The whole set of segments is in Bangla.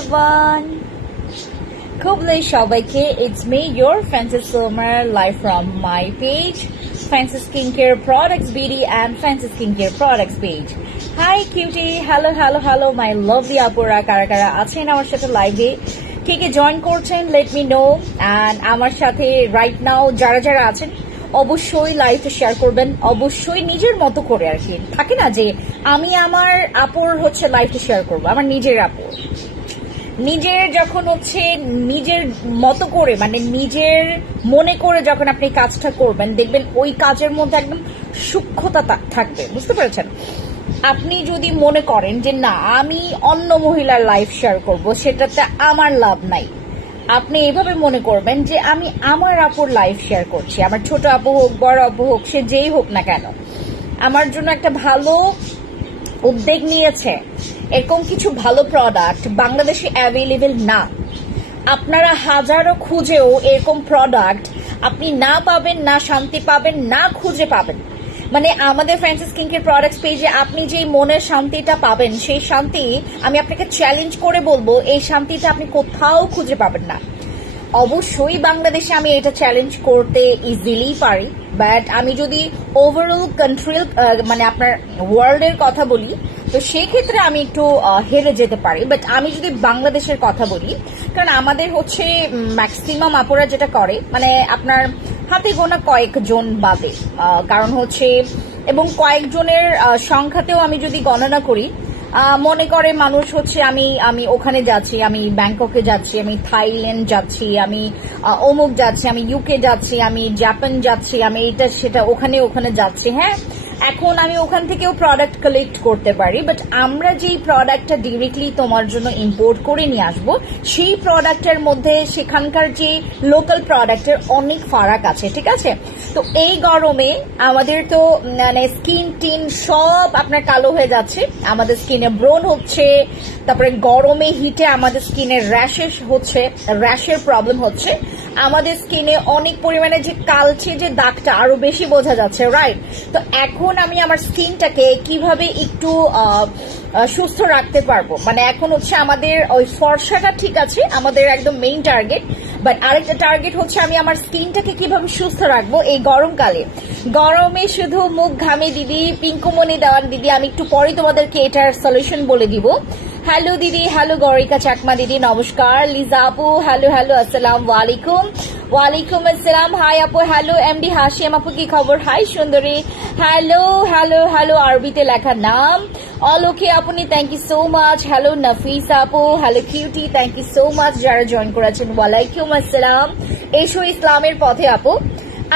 everyone. Kubli Shabaike, it's me, your Fancy Summer, live from my page, Fancy Skincare Products BD and Fancy Skincare Products page. Hi cutie, hello, my lovely apura kara achen amar sathe live e ke join korchen, let me know. And amar sathe right now jara achen অবশ্যই লাইভে শেয়ার করবেন, অবশ্যই নিজের মতো করে আর কি থাকে না যে আমি আমার আপুর হচ্ছে লাইভে শেয়ার করব, আমার নিজের আপু নিজের যখন হচ্ছে নিজের মতো করে মানে নিজের মনে করে যখন আপনি কাজটা করবেন দেখবেন ওই কাজের মধ্যে একদম সূক্ষ্মতা থাকবে, বুঝতে পেরেছেন? আপনি যদি মনে করেন যে না আমি অন্য মহিলার লাইভ শেয়ার করব, সেটাতে আমার লাভ নাই, আপনি এভাবে মনে করবেন যে আমি আমার আপুর লাইভ শেয়ার করছি, আমার ছোট আপু হোক বড় আপু হোক সে যেই হোক না কেন আমার জন্য একটা ভালো উদ্যোগ নিয়েছে, এরকম কিছু ভালো প্রোডাক্ট বাংলাদেশে অ্যাভেলেবেল না। আপনারা হাজারো খুঁজেও এরকম প্রোডাক্ট আপনি না পাবেন, না শান্তি পাবেন, না খুঁজে পাবেন। মানে আমাদের ফ্যান্সি স্কিনকেয়ার প্রোডাক্টস পেজে আপনি যেই মনের শান্তিটা পাবেন সেই শান্তি আমি আপনাকে চ্যালেঞ্জ করে বলবো এই শান্তিটা আপনি কোথাও খুঁজে পাবেন না। অবশ্যই বাংলাদেশে আমি এটা চ্যালেঞ্জ করতে ইজিলি পারি, বাট আমি যদি ওভারঅল কান্ট্রি মানে আপনার ওয়ার্ল্ডের কথা বলি তো সেই ক্ষেত্রে আমি একটু হেরে যেতে পারি। বাট আমি যদি বাংলাদেশের কথা বলি, কারণ আমাদের হচ্ছে ম্যাক্সিমাম আপুরা যেটা করে মানে আপনার হাতে গোনা কয়েকজন বাদে, কারণ হচ্ছে এবং কয়েকজনের সংখ্যাতেও আমি যদি গণনা করি মনে করে মানুষ হচ্ছে আমি ওখানে যাচ্ছি, আমি ব্যাংককে যাচ্ছি, আমি থাইল্যান্ড যাচ্ছি, আমি অমুক যাচ্ছি, আমি ইউকে যাচ্ছি, আমি জাপান যাচ্ছি, আমি এটা সেটা ওখানে যাচ্ছি। হ্যাঁ, এখন আমি ওখান থেকেও প্রোডাক্ট কালেক্ট করতে পারি, বাট আমরা যেই প্রোডাক্টটা ডিরেক্টলি তোমার জন্য ইম্পোর্ট করে নিয়ে আসবো সেই প্রোডাক্টের মধ্যে সেখানকার যে লোকাল প্রোডাক্টের অনেক ফারাক আছে, ঠিক আছে? তো এই গরমে আমাদের তো মানে স্কিন টিন সব আপনার কালো হয়ে যাচ্ছে, আমাদের স্কিনে ব্রণ হচ্ছে, তারপরে গরমে হিটে আমাদের স্কিনে র্যাশেস হচ্ছে, র্যাশের প্রবলেম হচ্ছে, আমাদের স্কিনে অনেক পরিমাণে যে কালচে যে দাগটা আরো বেশি বোঝা যাচ্ছে, রাইট? তো এখন আমি আমার স্কিনটাকে কিভাবে একটু সুস্থ রাখতে পারবো, মানে এখন হচ্ছে আমাদের ওই ফর্সাটা ঠিক আছে আমাদের একদম মেইন টার্গেট, বাট আরেকটা টার্গেট হচ্ছে আমি আমার স্কিনটাকে কিভাবে সুস্থ রাখবো এই গরমকালে। গরমে শুধু মুখ ঘামে দিদি, পিঙ্কুমণি দেওয়ান দিদি, আমি একটু পরে তোমাদেরকে এটার সলিউশন বলে দিব। হ্যালো দিদি, হ্যালো গরিকা চাকমা দিদি, নমস্কার। লিজা আপু হ্যালো, আসসালামু আলাইকুম। ওয়ালাইকুম আসসালাম। হাই আপু, হ্যালো এমডি হাসিম আপু, কি খবর? হাই সুন্দরী, হ্যালো আরবিতে লেখা নাম। অল ওকে আপনি, thank you so much. Hello Nafisa আপু, hello cutie, thank you so much যারা জয়েন করেছেন। ওয়ালাইকুম আসসালাম। এসো ইসলামের পথে আপু।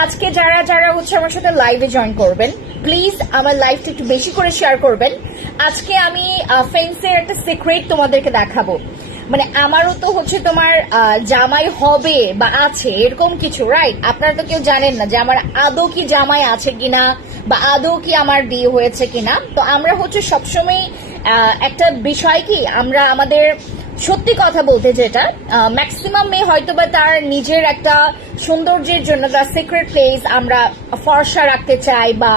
আজকে যারা হচ্ছে আমার সাথে লাইভে জয়েন করবেন প্লিজ আমার লাইভটা একটু বেশি করে শেয়ার করবেন। আজকে আমি ফেন্সের একটা সিক্রেট তোমাদেরকে দেখাবো, মানে আমারও তো হচ্ছে তোমার জামাই হবে বা আছে এরকম কিছু, রাইট? আপনারা তো কেউ জানেন না যে আমার আদৌ কি জামাই আছে কিনা বা আদৌ কি আমার বিয়ে হয়েছে কিনা। তো আমরা হচ্ছে সবসময় একটা বিষয় কি আমরা আমাদের সত্যি কথা বলতে যেটা ম্যাক্সিমাম মেয়ে হয়তো বা তার নিজের একটা সৌন্দর্যের জন্য তার সিক্রেট প্লেস আমরা ফর্সা রাখতে চাই বা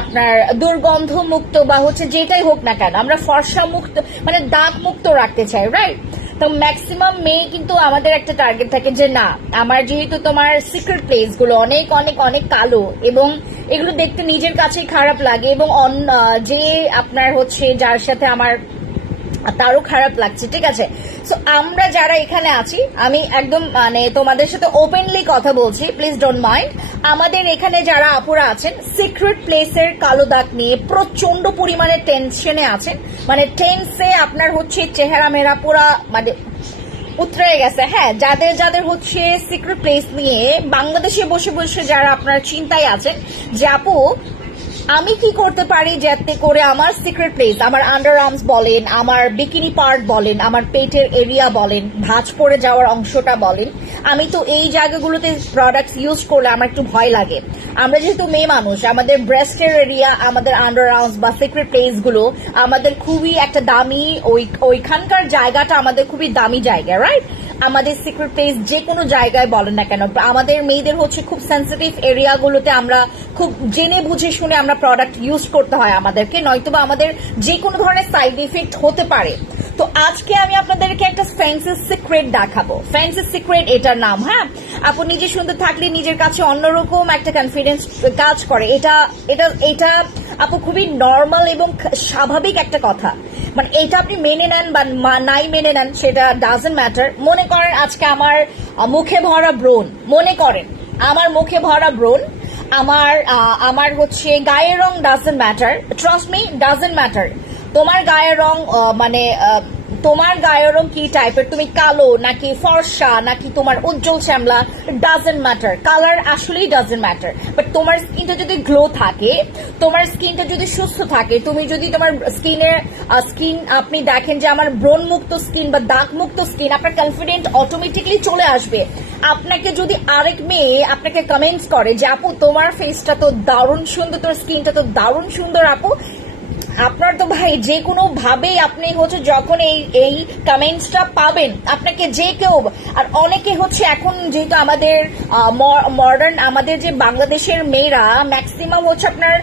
আপনার দুর্গন্ধ মুক্ত বা হচ্ছে যেটাই হোক না কেন আমরা ফর্সা মুক্ত মানে দাগ মুক্ত রাখতে চাই, রাইট? তো ম্যাক্সিমাম মেয়ে কিন্তু আমাদের একটা টার্গেট থাকে যে না আমার যেহেতু তোমার সিক্রেট প্লেস গুলো অনেক অনেক অনেক কালো এবং এগুলো দেখতে নিজের কাছেই খারাপ লাগে এবং যে আপনার হচ্ছে যার সাথে আমার তারও খারাপ লাগছে, ঠিক আছে? সো আমরা যারা এখানে আছি আমি একদম মানে তোমাদের সাথে ওপেনলি কথা বলছি, প্লিজ ডোন্ট মাইন্ড। আমাদের এখানে যারা আপুরা আছেন সিক্রেট প্লেসের কালো দাগ নিয়ে প্রচন্ড পরিমাণে টেনশনে আছেন, মানে টেন্সে আপনার হচ্ছে চেহারা মেরা পুরা মানে উতরে গেছে। হ্যাঁ, যাদের হচ্ছে সিক্রেট প্লেস নিয়ে বাংলাদেশে বসে বসে যারা আপনার চিন্তায় আছেন যে আপু আমি কি করতে পারি যাতে করে আমার সিক্রেট প্লেস, আমার আন্ডার আর্মস বলেন, আমার বিকিনি পার্ট বলেন, আমার পেটের এরিয়া বলেন, ভাঁজ পড়ে যাওয়ার অংশটা বলেন, আমি তো এই জায়গাগুলোতে প্রোডাক্টস ইউজ করলে আমার একটু ভয় লাগে। আমরা যেহেতু মেয়ে মানুষ আমাদের ব্রেস্টের এরিয়া, আমাদের আন্ডার আর্মস বা সিক্রেট প্লেস গুলো আমাদের খুবই একটা দামি, ওইখানকার জায়গাটা আমাদের খুবই দামি জায়গা, রাইট? আমাদের সিক্রেট প্লেস যে কোনো জায়গায় বলেন না কেন আমাদের মেয়েদের হচ্ছে খুব সেন্সিটিভ এরিয়াগুলোতে আমরা খুব জেনে বুঝে শুনে আমরা প্রোডাক্ট ইউজ করতে হয় আমাদেরকে, নয়তোবা আমাদের যে কোনো ধরনের সাইড ইফেক্ট হতে পারে। তো আজকে আমি আপনাদেরকে একটা ফ্যান্সি সিক্রেট দেখাবো। ফ্যান্সি সিক্রেট এটার নাম। হ্যাঁ, আপু নিজে সুন্দর থাকলে নিজের কাছে অন্যরকম একটা কনফিডেন্স কাজ করে। এটা এটা এটা আপু খুবই নর্মাল এবং স্বাভাবিক একটা কথা। মানে এটা আপনি মেনে নেন বা নাই মেনে নেন সেটা ডাজন্ট ম্যাটার। মনে করেন আজকে আমার মুখে ভরা ব্রণ, মনে করেন আমার মুখে ভরা ব্রণ, আমার হচ্ছে গায়ের রং doesn't matter, trust me doesn't matter. তোমার গায়ের রং মানে তোমার গায়ের রং কি টাইপের, তুমি কালো নাকি ফর্সা নাকি তোমার উজ্জ্বল শ্যামলা, ডাজন্ট ম্যাটার। কালার আসলেই ডাজন্ট ম্যাটার। বাট তোমার স্কিনটা যদি গ্লো থাকে, তোমার স্কিনটা যদি সুস্থ থাকে, তুমি যদি তোমার স্কিন আপনি দেখেন যে আমার ব্রণ মুক্ত স্কিন বা দাগ মুক্ত স্কিন, আপনার কনফিডেন্ট অটোমেটিকলি চলে আসবে। আপনাকে যদি আরেক মেয়ে আপনাকে কমেন্টস করে যে আপু তোমার ফেসটা তো দারুণ সুন্দর, তোর স্কিনটা তো দারুণ সুন্দর আপু, আপনার তো ভাই যে কোনো ভাবেই আপনি হচ্ছে যখন এই কমেন্টসটা পাবেন, আপনাকে যে কেউ, আর অনেকে হচ্ছে এখন যেহেতু আমাদের মডার্ন আমাদের যে বাংলাদেশের মেয়েরা ম্যাক্সিমাম হচ্ছে আপনার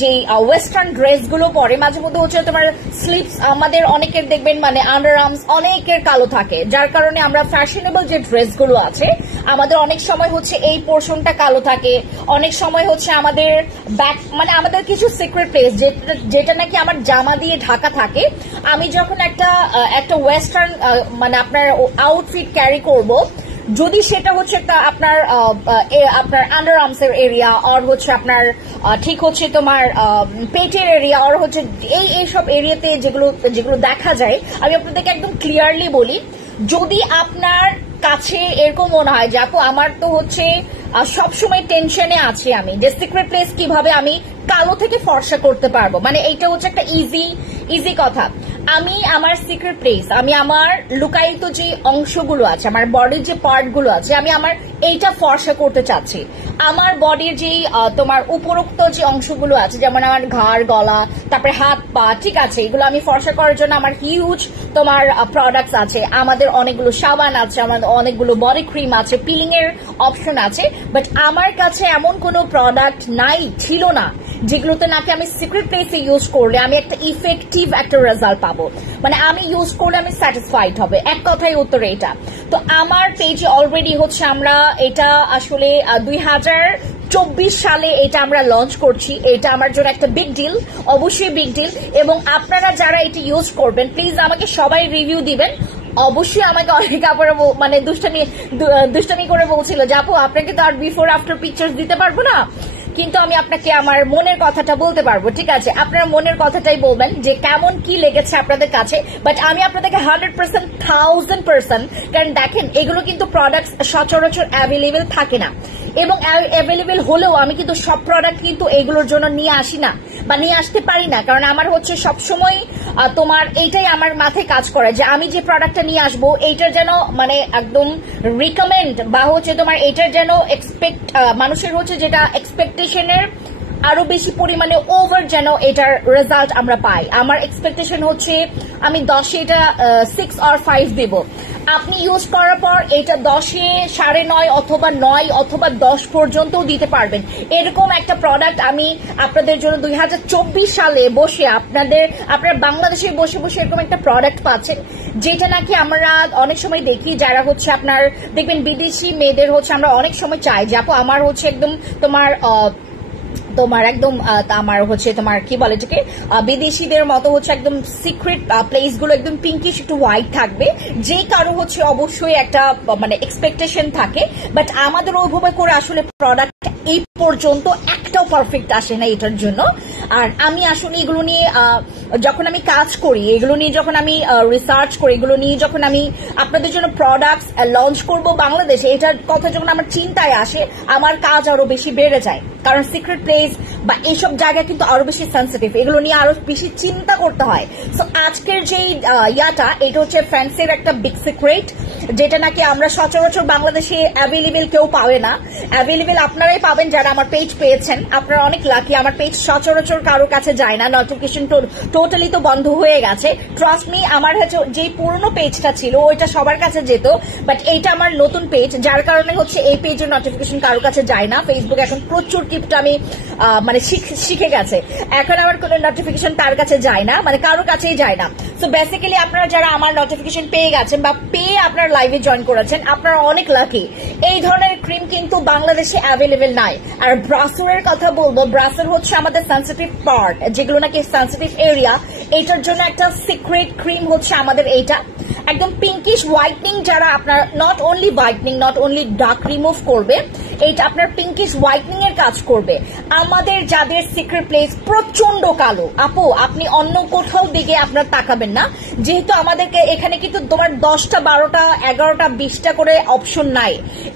যে ওয়েস্টার্ন ড্রেসগুলো পরে, মাঝে মধ্যে হচ্ছে তোমার স্লিভস, আমাদের অনেকের দেখবেন মানে আন্ডার আর্মস অনেকের কালো থাকে, যার কারণে আমরা ফ্যাশনেবল যে ড্রেসগুলো আছে আমাদের অনেক সময় হচ্ছে এই পোর্শনটা কালো থাকে, অনেক সময় হচ্ছে আমাদের ব্যাক মানে আমাদের কিছু সিক্রেট প্লেস যেটা নাকি আমার জামা দিয়ে ঢাকা থাকে। আমি যখন একটা ওয়েস্টার্ন মানে আপনার আউটফিট ক্যারি করব, যদি সেটা হচ্ছে একটা আপনার আন্ডার আর্মসের এরিয়া আর হচ্ছে আপনার ঠিক হচ্ছে তোমার পেটের এরিয়া আর হচ্ছে এইসব এরিয়াতে যেগুলো দেখা যায়, আমি আপনাদেরকে একদম ক্লিয়ারলি বলি, যদি আপনার কাছে এরকম মনে হয় যে আপু আমার তো হচ্ছে সবসময় টেনশনে আছি আমি যে সিক্রেট প্লেস কিভাবে আমি কালো থেকে ফর্সা করতে পারবো, মানে এইটা হচ্ছে একটা ইজি কথা। আমি আমার সিক্রেট প্লেস, আমি আমার লুকায়িত যে অংশগুলো আছে, আমার বডির যে পার্টগুলো আছে, আমি আমার এইটা ফর্সা করতে চাচ্ছি। আমার বডির যে তোমার উপরোক্ত যে অংশগুলো আছে, যেমন আমার ঘাড়, গলা, তারপরে হাত পা, ঠিক আছে, এগুলো আমি ফর্সা করার জন্য আমার হিউজ তোমার প্রোডাক্টস আছে, আমাদের অনেকগুলো সাবান আছে, আমাদের অনেকগুলো বডি ক্রিম আছে, পিলিং এর অপশন আছে। বাট আমার কাছে এমন কোনো প্রোডাক্ট ছিল না যেগুলোতে নাকি আমি সিক্রেট প্লেসে ইউজ করলে আমি একটা ইফেক্টিভ একটা রেজাল্ট পাবো, মানে আমি ইউজ করলে আমি স্যাটিসফাইড হবে, এক কথায় উত্তরে এটা। তো আমার পেজে অলরেডি হচ্ছে আমরা এটা আসলে 2024 সালে এটা আমরা লঞ্চ করছি। এটা আমার জন্য একটা বিগ ডিল, অবশ্যই বিগ ডিল। এবং আপনারা যারা এটা ইউজ করবেন প্লিজ আমাকে সবাই রিভিউ দিবেন। অবশ্যই আমাকে অনেক আপনারা মানে দুষ্টামি করে বলছিল যে আপু আপনাকে তো আর বিফোর আফটার পিকচার দিতে পারবো না, কিন্তু আমি আপনাকে আমার মনের কথাটা বলতে পারবো, ঠিক আছে? আপনারা মনের কথাটাই বলবেন যে কেমন কি লেগেছে আপনাদের কাছে। বাট আমি আপনাদেরকে 100% 1000%, কারণ দেখেন এগুলো কিন্তু প্রোডাক্ট সচরাচর অ্যাভেলেবেল থাকে না, এবং অ্যাভেলেবেল হলেও আমি কিন্তু সব প্রোডাক্ট কিন্তু এগুলোর জন্য নিয়ে আসি না বা নিয়ে আসতে পারি না, কারণ আমার হচ্ছে সবসময় তোমার এইটাই আমার মাথায় কাজ করে যে আমি যে প্রোডাক্টটা নিয়ে আসবো এইটার যেন মানে একদম রিকমেন্ড বা হচ্ছে তোমার এইটার যেন মানুষের হচ্ছে যেটা এক্সপেকটেশনের আরো বেশি পরিমাণে ওভার যেন এটার রেজাল্ট আমরা পাই। আমার এক্সপেকটেশন হচ্ছে আমি 10-এ এটা 6 or 5 দেব। আপনি ইউজ করার পর এটা 10-এ 9.5 অথবা 9 অথবা 10 পর্যন্তও দিতে পারবেন। এরকম একটা প্রোডাক্ট আমি আপনাদের জন্য 2024 সালে বসে আপনার বাংলাদেশে বসে বসে এরকম একটা প্রোডাক্ট পাচ্ছেন, যেটা নাকি আমরা অনেক সময় দেখি যারা হচ্ছে আপনার দেখবেন বিদেশি মেয়েদের হচ্ছে আমরা অনেক সময় চাই যে আপু আমার হচ্ছে একদম তোমার একদম আমার হচ্ছে তোমার কি বলে এটাকে বিদেশিদের মতো হচ্ছে একদম সিক্রেট প্লেস গুলো একদম পিঙ্কিশ একটু হোয়াইট থাকবে, যে কারো হচ্ছে অবশ্যই একটা মানে এক্সপেকটেশন থাকে। বাট আমাদের ওইভাবে করে আসলে প্রোডাক্ট এই পর্যন্ত একটাও পারফেক্ট আসে না এটার জন্য। আর আমি আসলে এগুলো নিয়ে যখন আমি কাজ করি, এগুলো নিয়ে যখন আমি রিসার্চ করি, এগুলো নিয়ে যখন আমি আপনাদের জন্য প্রোডাক্টস লঞ্চ করব বাংলাদেশে, এটার কথা যখন আমার চিন্তায় আসে আমার কাজ আরো বেশি বেড়ে যায়, কারণ সিক্রেট প্লেস বা এইসব জায়গা কিন্তু আরো বেশি সেন্সিটিভ, এগুলো নিয়ে আরো বেশি চিন্তা করতে হয়। সো আজকের যে এটা হচ্ছে ফ্যান্সির একটা বিগ সিক্রেট, যেটা নাকি আমরা সচরাচর বাংলাদেশে অ্যাভেলেবেল কেউ পাবে না। অ্যাভেলেবেল আপনারাই পাবেন যারা আমার পেজ পেয়েছেন, আপনারা অনেক লাকি। আমার পেজ সচরাচর কারো কাছে যায় না, নোটিফিকেশন টোটালি তো বন্ধ হয়ে গেছে। ট্রাস্ট মি, আমার হচ্ছে যে পুরনো পেজটা ছিল ওইটা সবার কাছে যেত, বাট এইটা আমার নতুন পেজ, যার কারণে হচ্ছে এই পেজের নোটিফিকেশন কারো কাছে যায় না। ফেসবুক এখন প্রচুর টিপটা আমি মানে শিখে গেছে, এখন আমার কোনো নোটিফিকেশন তার কাছে যায় না, মানে কারোর কাছেই যায় না। সো বেসিক্যালি আপনারা যারা আমার নোটিফিকেশন পেয়ে গেছেন বা পেয়ে আপনার লাইভে জয়েন করেছেন, আপনারা অনেক লাকি। এই ধরনের ক্রিম কিন্তু বাংলাদেশে অ্যাভেলেবেল নাই। আর ব্রাসোরের কথা বলবো, ব্রাসোর হচ্ছে আমাদের সেন্সিটিভ পার্ট, যেগুলো নাকি সেন্সিটিভ এরিয়া, এইটার জন্য একটা সিক্রেট ক্রিম হচ্ছে আমাদের এইটা। একদম পিঙ্কিশ হোয়াইটনিং, যারা আপনার not only whitening, not only dark remove করবে, এইটা আপনার পিঙ্কিশ হোয়াইটনিং এর কাজ করবে। আমাদের যাদের সিক্রেট প্লেস প্রচন্ড কালো, আপু আপনি অন্য কোথাও দিকে আপনার তাকাবেন না, যেহেতু আমাদেরকে এখানে কিন্তু তোমার 10টা 12টা 11টা 20টা করে অপশন নাই,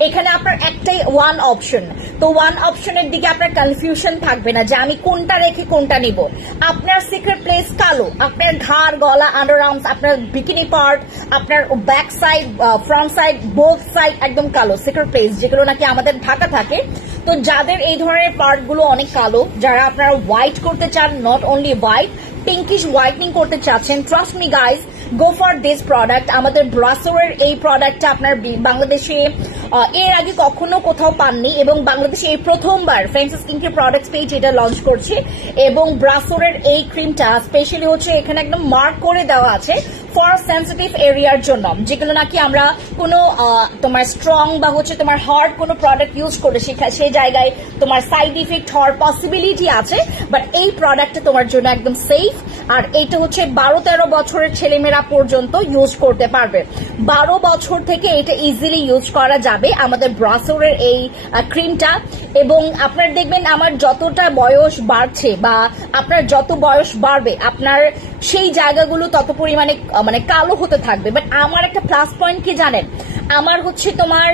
এখানে আপনার একটাই ওয়ান অপশন। তো ওয়ান অপশনের দিকে আপনার কনফিউশন থাকবে না যে আমি কোনটা রেখে কোনটা নিব। আপনার সিক্রেট প্লেস কালো, আপনার ঘাড়, গলা, আন্ডার আর্মস, আপনার বিকিনি পার্ট, আপনার back side, front side, both side একদম কালো সিক্রেট প্লেস, যেগুলো নাকি আমাদের ঢাকা থাকে। তো যাদের এই ধরনের পার্ট গুলো অনেক কালো, যারা আপনারা হোয়াইট করতে চান, not only white, pinkish whitening করতে চাচ্ছেন, trust me guys, go for this product. আমাদের ব্রাসোরের এই প্রোডাক্টটা আপনার বাংলাদেশে এর আগে কখনো কোথাও পাননি, এবং বাংলাদেশে এই প্রথমবার fancy skin care products page এটা লঞ্চ করছে। এবং ব্রাসোরের এই ক্রিমটা স্পেশালি হচ্ছে এখানে একদম মার্ক করে দেওয়া আছে ফর সেন্সিটিভ এরিয়ার জন্য, যেগুলো নাকি আমরা কোনো তোমার স্ট্রং বা হচ্ছে তোমার হার্ড কোনো প্রোডাক্ট ইউজ করে সেই জায়গায় তোমার সাইড ইফেক্ট হওয়ার পসিবিলিটি আছে, বাট এই প্রোডাক্টটা তোমার জন্য একদম সেফ। আর এইটা হচ্ছে 12-13 বছরের ছেলেমেয়েরা পর্যন্ত ইউজ করতে পারবে। 12 বছর থেকে এটা ইজিলি ইউজ করা যাবে আমাদের ব্রাসোরের এই ক্রিমটা। এবং আপনার দেখবেন আমার যতটা বয়স বাড়ছে বা আপনার যত বয়স বাড়বে, আপনার সেই জায়গাগুলো তত পরিমাণে মানে কালো হতে থাকবে। বাট আমার একটা প্লাস পয়েন্ট কি জানেন, আমার হচ্ছে তোমার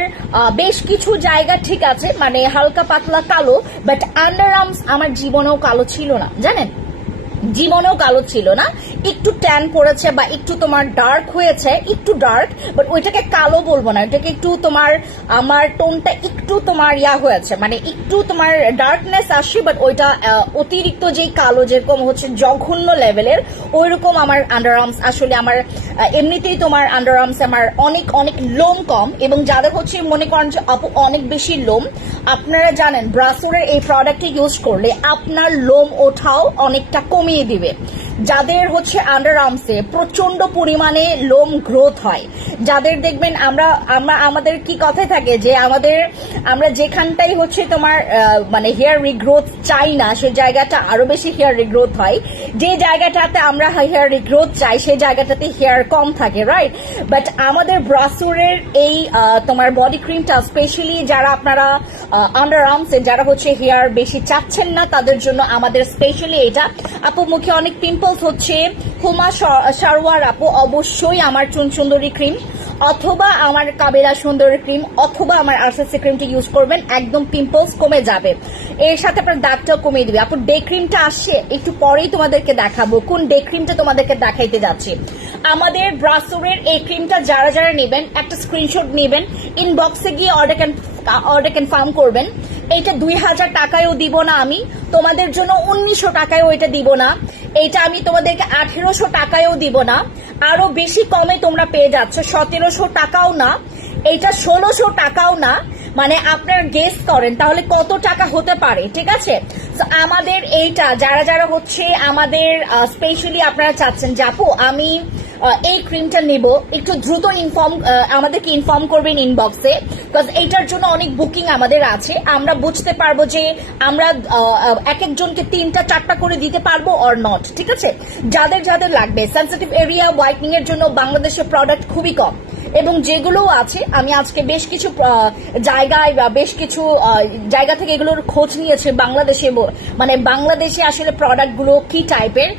বেশ কিছু জায়গা ঠিক আছে মানে হালকা পাতলা কালো, বাট আন্ডার আর্মস আমার জীবনেও কালো ছিল না, জানেন, জীবনেও কালো ছিল না। একটু ট্যান পড়েছে বা একটু তোমার ডার্ক হয়েছে, একটু ডার্ক, বাট ওইটাকে কালো বলবো না, ওইটাকে একটু তোমার আমার টোনটা একটু তোমার হয়েছে, মানে একটু তোমার ডার্কনেস আসছে, বাট ওইটা অতিরিক্ত যে কালো যেরকম হচ্ছে জঘন্য লেভেলের, ওইরকম আমার আন্ডার আর্মস আসলে আমার এমনিতেই তোমার আন্ডার আর্মস আমার অনেক অনেক লোম কম। এবং যাদের হচ্ছে মনে করেন যে আপু অনেক বেশি লোম, আপনারা জানেন ব্রাসোরের এই প্রোডাক্টটি ইউজ করলে আপনার লোম ওঠাও অনেকটা কমিয়ে দিবে। যাদের হচ্ছে আন্ডার আর্মসে প্রচন্ড পরিমাণে লোম গ্রোথ হয়, যাদের দেখবেন আমরা আমাদের কি কথাই থাকে যে আমরা যেখানটাই হচ্ছে তোমার মানে হেয়ার রিগ্রোথ চাই না, সেই জায়গাটা আরো বেশি হেয়ার রিগ্রোথ হয়, যে জায়গাটাতে আমরা হেয়ার রিগ্রোথ চাই সেই জায়গাটাতে হেয়ার কম থাকে, রাইট? বাট আমাদের ব্রাসোরের এই তোমার বডি ক্রিমটা স্পেশালি যারা আপনারা আন্ডার আর্মসে যারা হচ্ছে হেয়ার বেশি চাচ্ছেন না, তাদের জন্য আমাদের স্পেশালি এটা। আপু মুখে অনেক পিম্পলস হচ্ছে, হুমা সারওয়ার আপু অবশ্যই আমার চুন সুন্দরী ক্রিম অথবা আমার কাবেরা সুন্দরী ক্রিম অথবা আমার আরসিসি ক্রিমটি ইউজ করবেন, একদম পিম্পলস কমে যাবে, এর সাথে আপনার দাগটাও কমিয়ে দিবে। আপু ডে ক্রিমটা আসছে, একটু পরেই তোমাদেরকে দেখাবো কোন ডে ক্রিমটা তোমাদেরকে দেখাইতে যাচ্ছি। আমাদের ব্রাসোরের এই ক্রিমটা যারা যারা নেবেন একটা স্ক্রিনশট নেবেন, ইনবক্সে গিয়ে অর্ডার কনফার্ম করবেন। এইটা 2000 টাকায়ও দিব না আমি তোমাদের জন্য, 1900 টাকায়ও এটা দিব না, এইটা আমি তোমাদেরকে 1800 টাকায়ও দিব না, আরো বেশি কমে তোমরা পেয়ে যাচ্ছ, 1700 টাকাও না, এইটা 1600 টাকাও না। মানে আপনার গেস করেন তাহলে কত টাকা হতে পারে, ঠিক আছে? তো আমাদের এইটা যারা যারা হচ্ছে আমাদের স্পেশালি আপনারা চাচ্ছেন যে আপু আমি এই ক্রিমটা নেব, একটু দ্রুত আমাদেরকে ইনফর্ম করবেন ইনবক্সে, বিকজ এইটার জন্য অনেক বুকিং আমাদের আছে। আমরা বুঝতে পারবো যে আমরা এক একজনকে 3টা 4টা করে দিতে পারবো অর নট, ঠিক আছে? যাদের যাদের লাগবে সেন্সিটিভ এরিয়া হোয়াইটনিং এর জন্য বাংলাদেশের প্রোডাক্ট খুবই কম, এবং যেগুলো আছে আমি আজকে বেশ কিছু জায়গায় বা বেশ কিছু জায়গা থেকে এগুলোর খোঁজ নিয়েছে বাংলাদেশে, মানে বাংলাদেশে আসলে প্রোডাক্টগুলো কি টাইপের।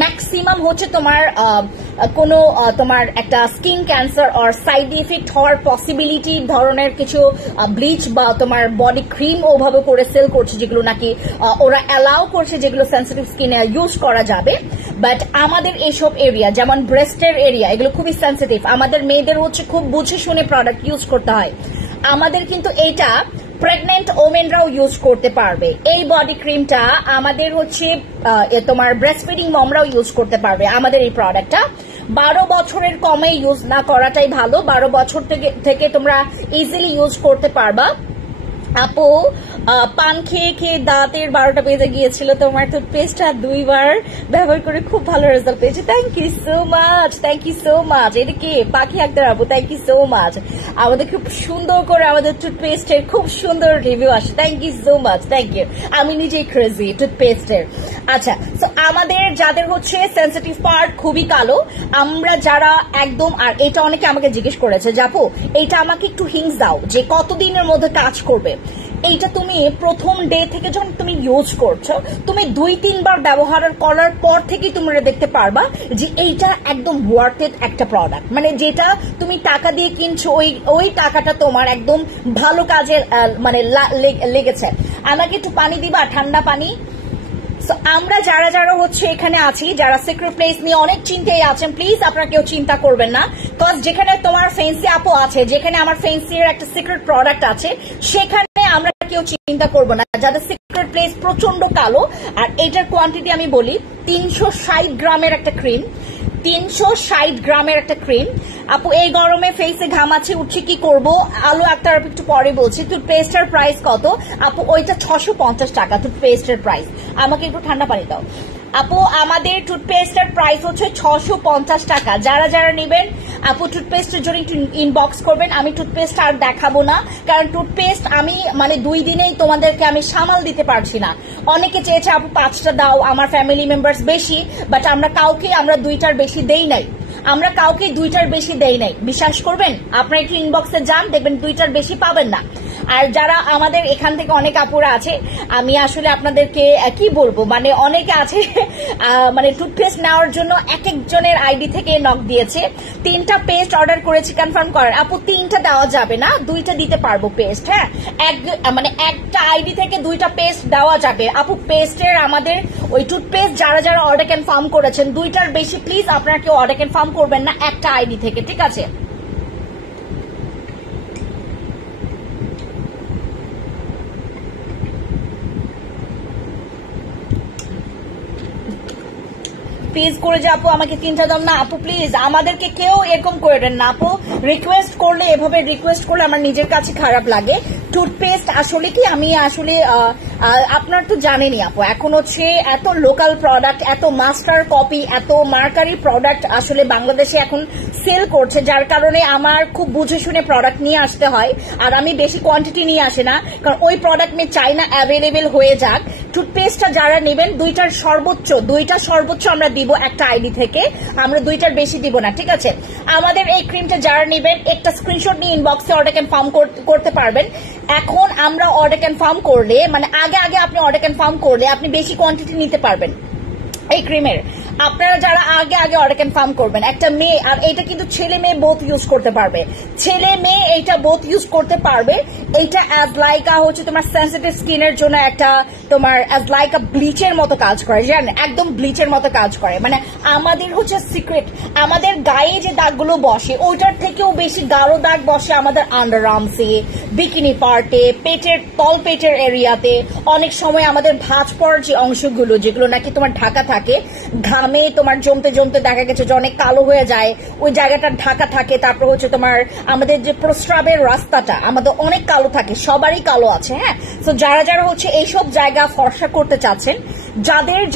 ম্যাক্সিমাম হচ্ছে তোমার কোনো তোমার একটা skin cancer or side effect হওয়ার পসিবিলিটি ধরনের কিছু ব্লিচ বা তোমার বডি ক্রিম ওভাবে করে সেল করছে, যেগুলো নাকি ওরা অ্যালাউ করছে, যেগুলো সেন্সিটিভ স্কিনে ইউজ করা যাবে। বাট আমাদের এইসব এরিয়া যেমন ব্রেস্টের এরিয়া এগুলো খুবই সেন্সিটিভ, আমাদের মেয়েদের হচ্ছে খুব বুঝে শুনে প্রোডাক্ট ইউজ করতে হয়। আমাদের কিন্তু এইটা প্রেগনেন্ট ওমেনরাও ইউজ করতে পারবে, এই বডি ক্রিমটা আমাদের হচ্ছে তোমার ব্রেস্ট ফিডিং মমরাও ইউজ করতে পারবে। আমাদের এই প্রোডাক্টটা 12 বছরের কমে ইউজ না করাটাই ভালো, 12 বছর থেকে তোমরা ইজিলি ইউজ করতে পারবা। আপু পান খেয়ে খেয়ে দাঁতের 12টা বেজে গিয়েছিল, তোমার টুথপেস্টটা 2 বার ব্যবহার করে খুব ভালো রেজাল্ট পেয়েছে। Thank you so much, thank you so much. এটা কি পাখি আক্তার আপু, থ্যাংক ইউ সো মাচ। আমাদের খুব সুন্দর করে আমাদের টুথপেস্টের খুব সুন্দর রিভিউ আসে, thank you so much, thank you. আমি নিজেই ক্রেজি টুথপেস্টের। আচ্ছা, তো আমাদের যাদের হচ্ছে সেন্সিটিভ পার্ট খুবই কালো, আমরা যারা একদম, আর এটা অনেকে আমাকে জিজ্ঞেস করেছে যাপু এইটা আমাকে একটু হিংস দাও যে কতদিনের মধ্যে কাজ করবে। এইটা তুমি প্রথম ডে থেকে যখন তুমি ইউজ করছো, তুমি 2-3 বার ব্যবহার করার পর থেকেই তোমরা দেখতে পারবা যে এইটা একদম ওয়ার্থ ইট একটা প্রোডাক্ট, মানে যেটা তুমি টাকা দিয়ে কিনছো ওই টাকাটা তোমার একদম ভালো কাজে মানে লেগেছে। আমাকে একটু পানি দিবা, ঠান্ডা পানি। আমরা যারা যারা হচ্ছে এখানে আছি, যারা সিক্রেট প্লেস নিয়ে অনেক চিন্তায় আছেন, প্লিজ আপনারা কেউ চিন্তা করবেন না। কজ যেখানে তোমার ফেন্সি আপু আছে, যেখানে আমার ফেন্সির একটা সিক্রেট প্রোডাক্ট আছে, সেখানে আমরা কেউ চিন্তা করবো না। যাদের সিক্রেট প্লেস প্রচন্ড কালো, আর এটার কোয়ান্টিটি আমি বলি 360 গ্রামের একটা ক্রিম, 360 গ্রামের একটা ক্রিম। আপু এই গরমে ফেসে ঘামাচ্ছে, উঠছে, কি করব? আলো একটা একটু পরে বলছি। টুথপেস্টের প্রাইস কত আপু? ওইটা 650 টাকা টুথপেস্টের প্রাইস। আমাকে একটু ঠান্ডা পানি দাও আপু। আমাদের টুথপেস্টের প্রাইস হচ্ছে 650 টাকা। যারা যারা নেবেন আপু টুথপেস্টের জন্য একটু ইনবক্স করবেন। আমি টুথপেস্ট আর দেখাবো না, কারণ টুথপেস্ট আমি মানে 2 দিনেই তোমাদেরকে আমি সামাল দিতে পারছি না। অনেকে চেয়েছে আপু 5টা দাও, আমার ফ্যামিলি মেম্বার্স বেশি, বাট আমরা কাউকে 2টার বেশি দেই নাই, আমরা কাউকে 2টার বেশি দেই নাই। বিশ্বাস করবেন, আপনারা একটু ইনবক্সে যান, দেখবেন 2টার বেশি পাবেন না। আর যারা আমাদের এখান থেকে অনেক আপুরা আছে, আমি আসলে আপনাদেরকে কি বলবো, মানে অনেকে আছে মানে টুথপেস্ট নেওয়ার জন্য এক একজনের আইডি থেকে নক দিয়েছে। 3টা পেস্ট অর্ডার করেছি কনফার্ম করার। আপু 3টা দেওয়া যাবে না, 2টা দিতে পারবো পেস্ট। হ্যাঁ, মানে একটা আইডি থেকে 2টা পেস্ট দেওয়া যাবে আপু। পেস্টের আমাদের ওই টুথপেস্ট যারা যারা অর্ডার কনফার্ম করেছেন, 2টার বেশি প্লিজ আপনারা কেউ অর্ডার কনফার্ম করবেন না একটা আইডি থেকে, ঠিক আছে? প্লিজ করে যে আপু আমাকে 3টা দাম না আপু, প্লিজ আমাদেরকে কেউ এরকম করে দেন না আপু। রিকোয়েস্ট করলে, এভাবে রিকোয়েস্ট করলে আমার নিজের কাছে খারাপ লাগে। টুথপেস্ট আসলে কি, আমি আসলে আপনার তো জানেনই আপু, এখন হচ্ছে এত লোকাল প্রোডাক্ট, এত মাস্টার কপি, এত মার্কারি প্রোডাক্ট আসলে বাংলাদেশে এখন সেল করছে, যার কারণে আমার খুব বুঝে শুনে প্রোডাক্ট নিয়ে আসতে হয়। আর আমি বেশি কোয়ান্টিটি নিয়ে আসি না, কারণ ওই প্রোডাক্ট নিয়ে চাই না অ্যাভেলেবেল হয়ে যাক। টুথপেস্টটা যারা নেবেন 2টার সর্বোচ্চ আমরা দিব একটা আইডি থেকে, আমরা 2টার বেশি দিব না, ঠিক আছে? আমাদের এই ক্রিমটা যারা নেবেন একটা স্ক্রিনশট নিয়ে ইনবক্সে অর্ডার কনফার্ম করতে পারবেন। এখন আমরা অর্ডার কনফার্ম করলে, মানে আগে আপনি অর্ডার কনফার্ম করলে আপনি বেশি কোয়ান্টিটি নিতে পারবেন এই ক্রিমের। আপনারা যারা আগে অর্ডার কনফার্ম করবেন, একটা মেয়ে, আর এটা কিন্তু ছেলে মেয়ে বোথ ইউজ করতে পারবে, ছেলে মেয়ে এইটা বোথ ইউজ করতে পারবে। এইটা অ্যাজ লাইক হচ্ছে তোমার সেন্সিটিভ স্কিনের জন্য একটা তোমার অ্যাজ লাইক ব্লিচের মতো কাজ করে, জানেন, একদম ব্লিচের মতো কাজ করে। মানে আমাদের হচ্ছে সিক্রেট, আমাদের গায়ে যে দাগগুলো বসে ওইটার থেকেও বেশি গাঢ় দাগ বসে আমাদের আন্ডার আর্মসে, বিকিনি পার্টে, পেটের তলপেটের এরিয়াতে। অনেক সময় আমাদের ভাঁজ পড়ার যে অংশগুলো, যেগুলো নাকি তোমার ঢাকা থাকে, ঘামে তোমার জমতে জমতে দেখা গেছে যে অনেক কালো হয়ে যায়, ওই জায়গাটা ঢাকা থাকে। তারপর হচ্ছে তোমার আমাদের যে প্রস্রাবের রাস্তাটা আমাদের অনেক কালো থাকে, সবারই কালো আছে। হ্যাঁ, তো যারা যারা হচ্ছে এইসব জায়গা ফর্সা করতে চাচ্ছেন,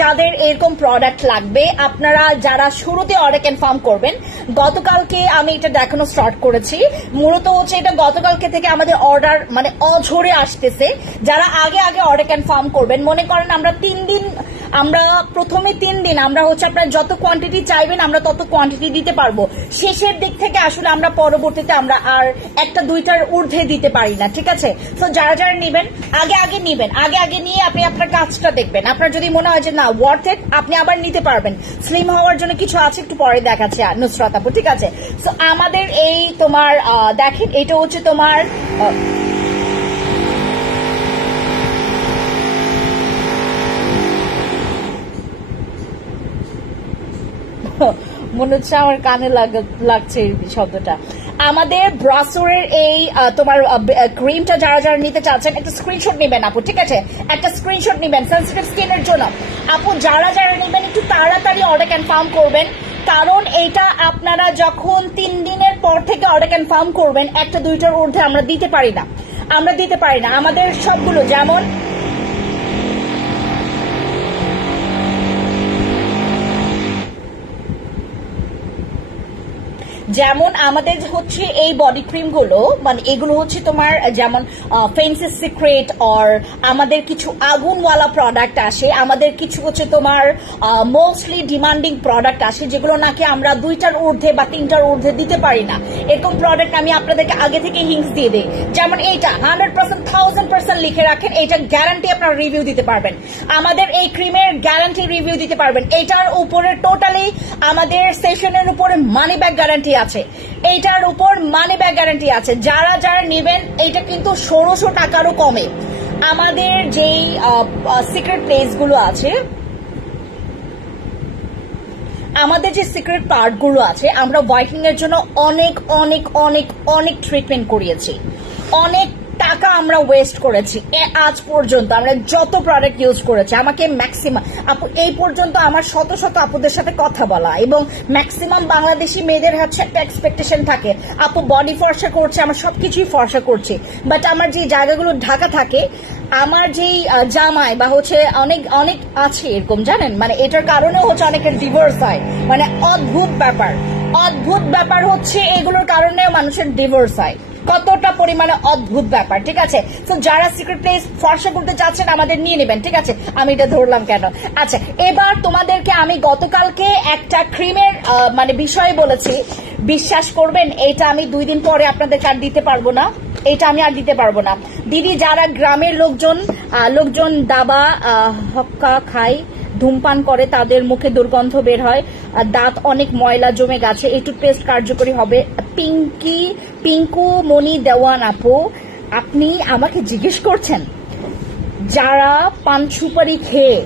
যাদের এরকম প্রোডাক্ট লাগবে, আপনারা যারা শুরুতে অর্ডার কনফার্ম করবেন, গতকালকে আমি এটা দেখানো স্টার্ট করেছি। মূলত হচ্ছে এটা গতকালকে থেকে আমাদের অর্ডার মানে অঝরে আসতেছে। যারা আগে অর্ডার কনফার্ম করবেন, মনে করেন আমরা 3 দিন, আমরা প্রথমে 3 দিন আমরা হচ্ছে আপনার যত কোয়ান্টিটি চাইবেন আমরা তত কোয়ান্টিটি দিতে পারবো। শেষের দিক থেকে আসলে আমরা পরবর্তীতে আমরা আর 1-2টার ঊর্ধ্বে দিতে পারি না, ঠিক আছে? তো যারা যারা নেবেন আগে নেবেন, আগে নিয়ে আপনি আপনার কাজটা দেখবেন। আপনার যদি মনে হয় যে না ওয়ার্থ ইট, আপনি আবার নিতে পারবেন। স্লিম হওয়ার জন্য কিছু আছে, একটু পরে দেখাচ্ছে নুসরাত আপু, ঠিক আছে? তো আমাদের এই তোমার দেখেন, এটা হচ্ছে তোমার মনে হচ্ছে আমার কানে লাগছে এই শব্দটা। আমাদের ব্রাসোরের এই তোমার ক্রিমটা যারা যারা নিতে চাচ্ছেন একটা স্ক্রিনশট নেবেন আপু, ঠিক আছে? একটা স্ক্রিনশট নেবেন সেন্সিটিভ স্কিনের জন্য। আপু যারা যারা নেবেন একটু তাড়াতাড়ি অর্ডার কনফার্ম করবেন, কারণ এইটা আপনারা যখন 3 দিনের পর থেকে অর্ডার কনফার্ম করবেন 1-2টার ঊর্ধ্বে আমরা দিতে পারি না। আমরা দিতে পারি না। আমাদের সবগুলো যেমন আমাদের হচ্ছে এই বডি ক্রিম গুলো, মানে এগুলো হচ্ছে তোমার যেমন ফেন্সিস সিক্রেট অর আমাদের কিছু আগুনওয়ালা প্রোডাক্ট আসে, আমাদের কিছু হচ্ছে তোমার মোস্টলি ডিমান্ডিং প্রোডাক্ট আসে যেগুলো নাকি আমরা 2টার ঊর্ধ্বে বা 3টার ঊর্ধ্বে দিতে পারি না। এরকম প্রোডাক্ট আমি আপনাদেরকে আগে থেকে হিংস দিয়ে দিই। যেমন এইটা 100% 1000% লিখে রাখেন, এইটা গ্যারান্টি আপনারা রিভিউ দিতে পারবেন। আমাদের এই ক্রিমের গ্যারান্টি রিভিউ দিতে পারবেন। এইটার উপরে টোটালি আমাদের সেশনের উপরে মানি ব্যাক গ্যারান্টি আছে, এইটার উপর মানি ব্যাক গ্যারান্টি আছে। যারা যারা নেবেন এইটা কিন্তু 1600 টাকারও কমে। আমাদের যেই সিক্রেট প্লেস গুলো আছে, আমাদের যে সিক্রেট পার্ট গুলো আছে, আমরা হোয়াইটনিং এর জন্য অনেক অনেক অনেক অনেক ট্রিটমেন্ট করিয়েছি, অনেক টাকা আমরা ওয়েস্ট করেছি। আজ পর্যন্ত আমরা যত প্রোডাক্ট ইউজ করেছি, আমাকে ম্যাক্সিমাম আপু এই পর্যন্ত আমার শত শত আপুদের সাথে কথা বলা, এবং ম্যাক্সিমাম বাংলাদেশি মেয়েদের হচ্ছে একটা এক্সপেকটেশন থাকে, আপু বডি ফর্সা করছে, আমার সবকিছুই ফর্সা করছে, বাট আমার যে জায়গাগুলো ঢাকা থাকে, আমার যেই জামাই বা হচ্ছে অনেক অনেক আছে এরকম, জানেন, মানে এটার কারণে হচ্ছে অনেকের ডিভোর্স হয়, মানে অদ্ভুত ব্যাপার হচ্ছে এগুলোর কারণে মানুষের ডিভোর্স হয়। কতটা পরিমাণে অদ্ভুত ব্যাপার, ঠিক আছে। তো যারা সিক্রেট প্লেস ফর্সা করতে চাচ্ছেন আমাদের নিয়ে নেবেন, ঠিক আছে। আমি এটা ধরলাম কেন। আচ্ছা, এবার তোমাদেরকে আমি গতকালকে একটা ক্রিমের মানে বিষয় বলেছি, বিশ্বাস করবেন এটা আমি 2 দিন পরে আপনাদেরকে আর দিতে পারবো না, এটা আমি আর দিতে পারবো না। দিদি, যারা গ্রামের লোকজন দাবা হক্কা খায়, ধূমপান করে, তাদের মুখে দুর্গন্ধ বের হয়, দাঁত অনেক ময়লা জমে গেছে, এই টুথপেস্ট কার্যকরী হবে। পিঙ্কু মনি দেওয়ান আপু, আপনি আমাকে জিজ্ঞেস করছেন যারা পান সুপারি খেয়ে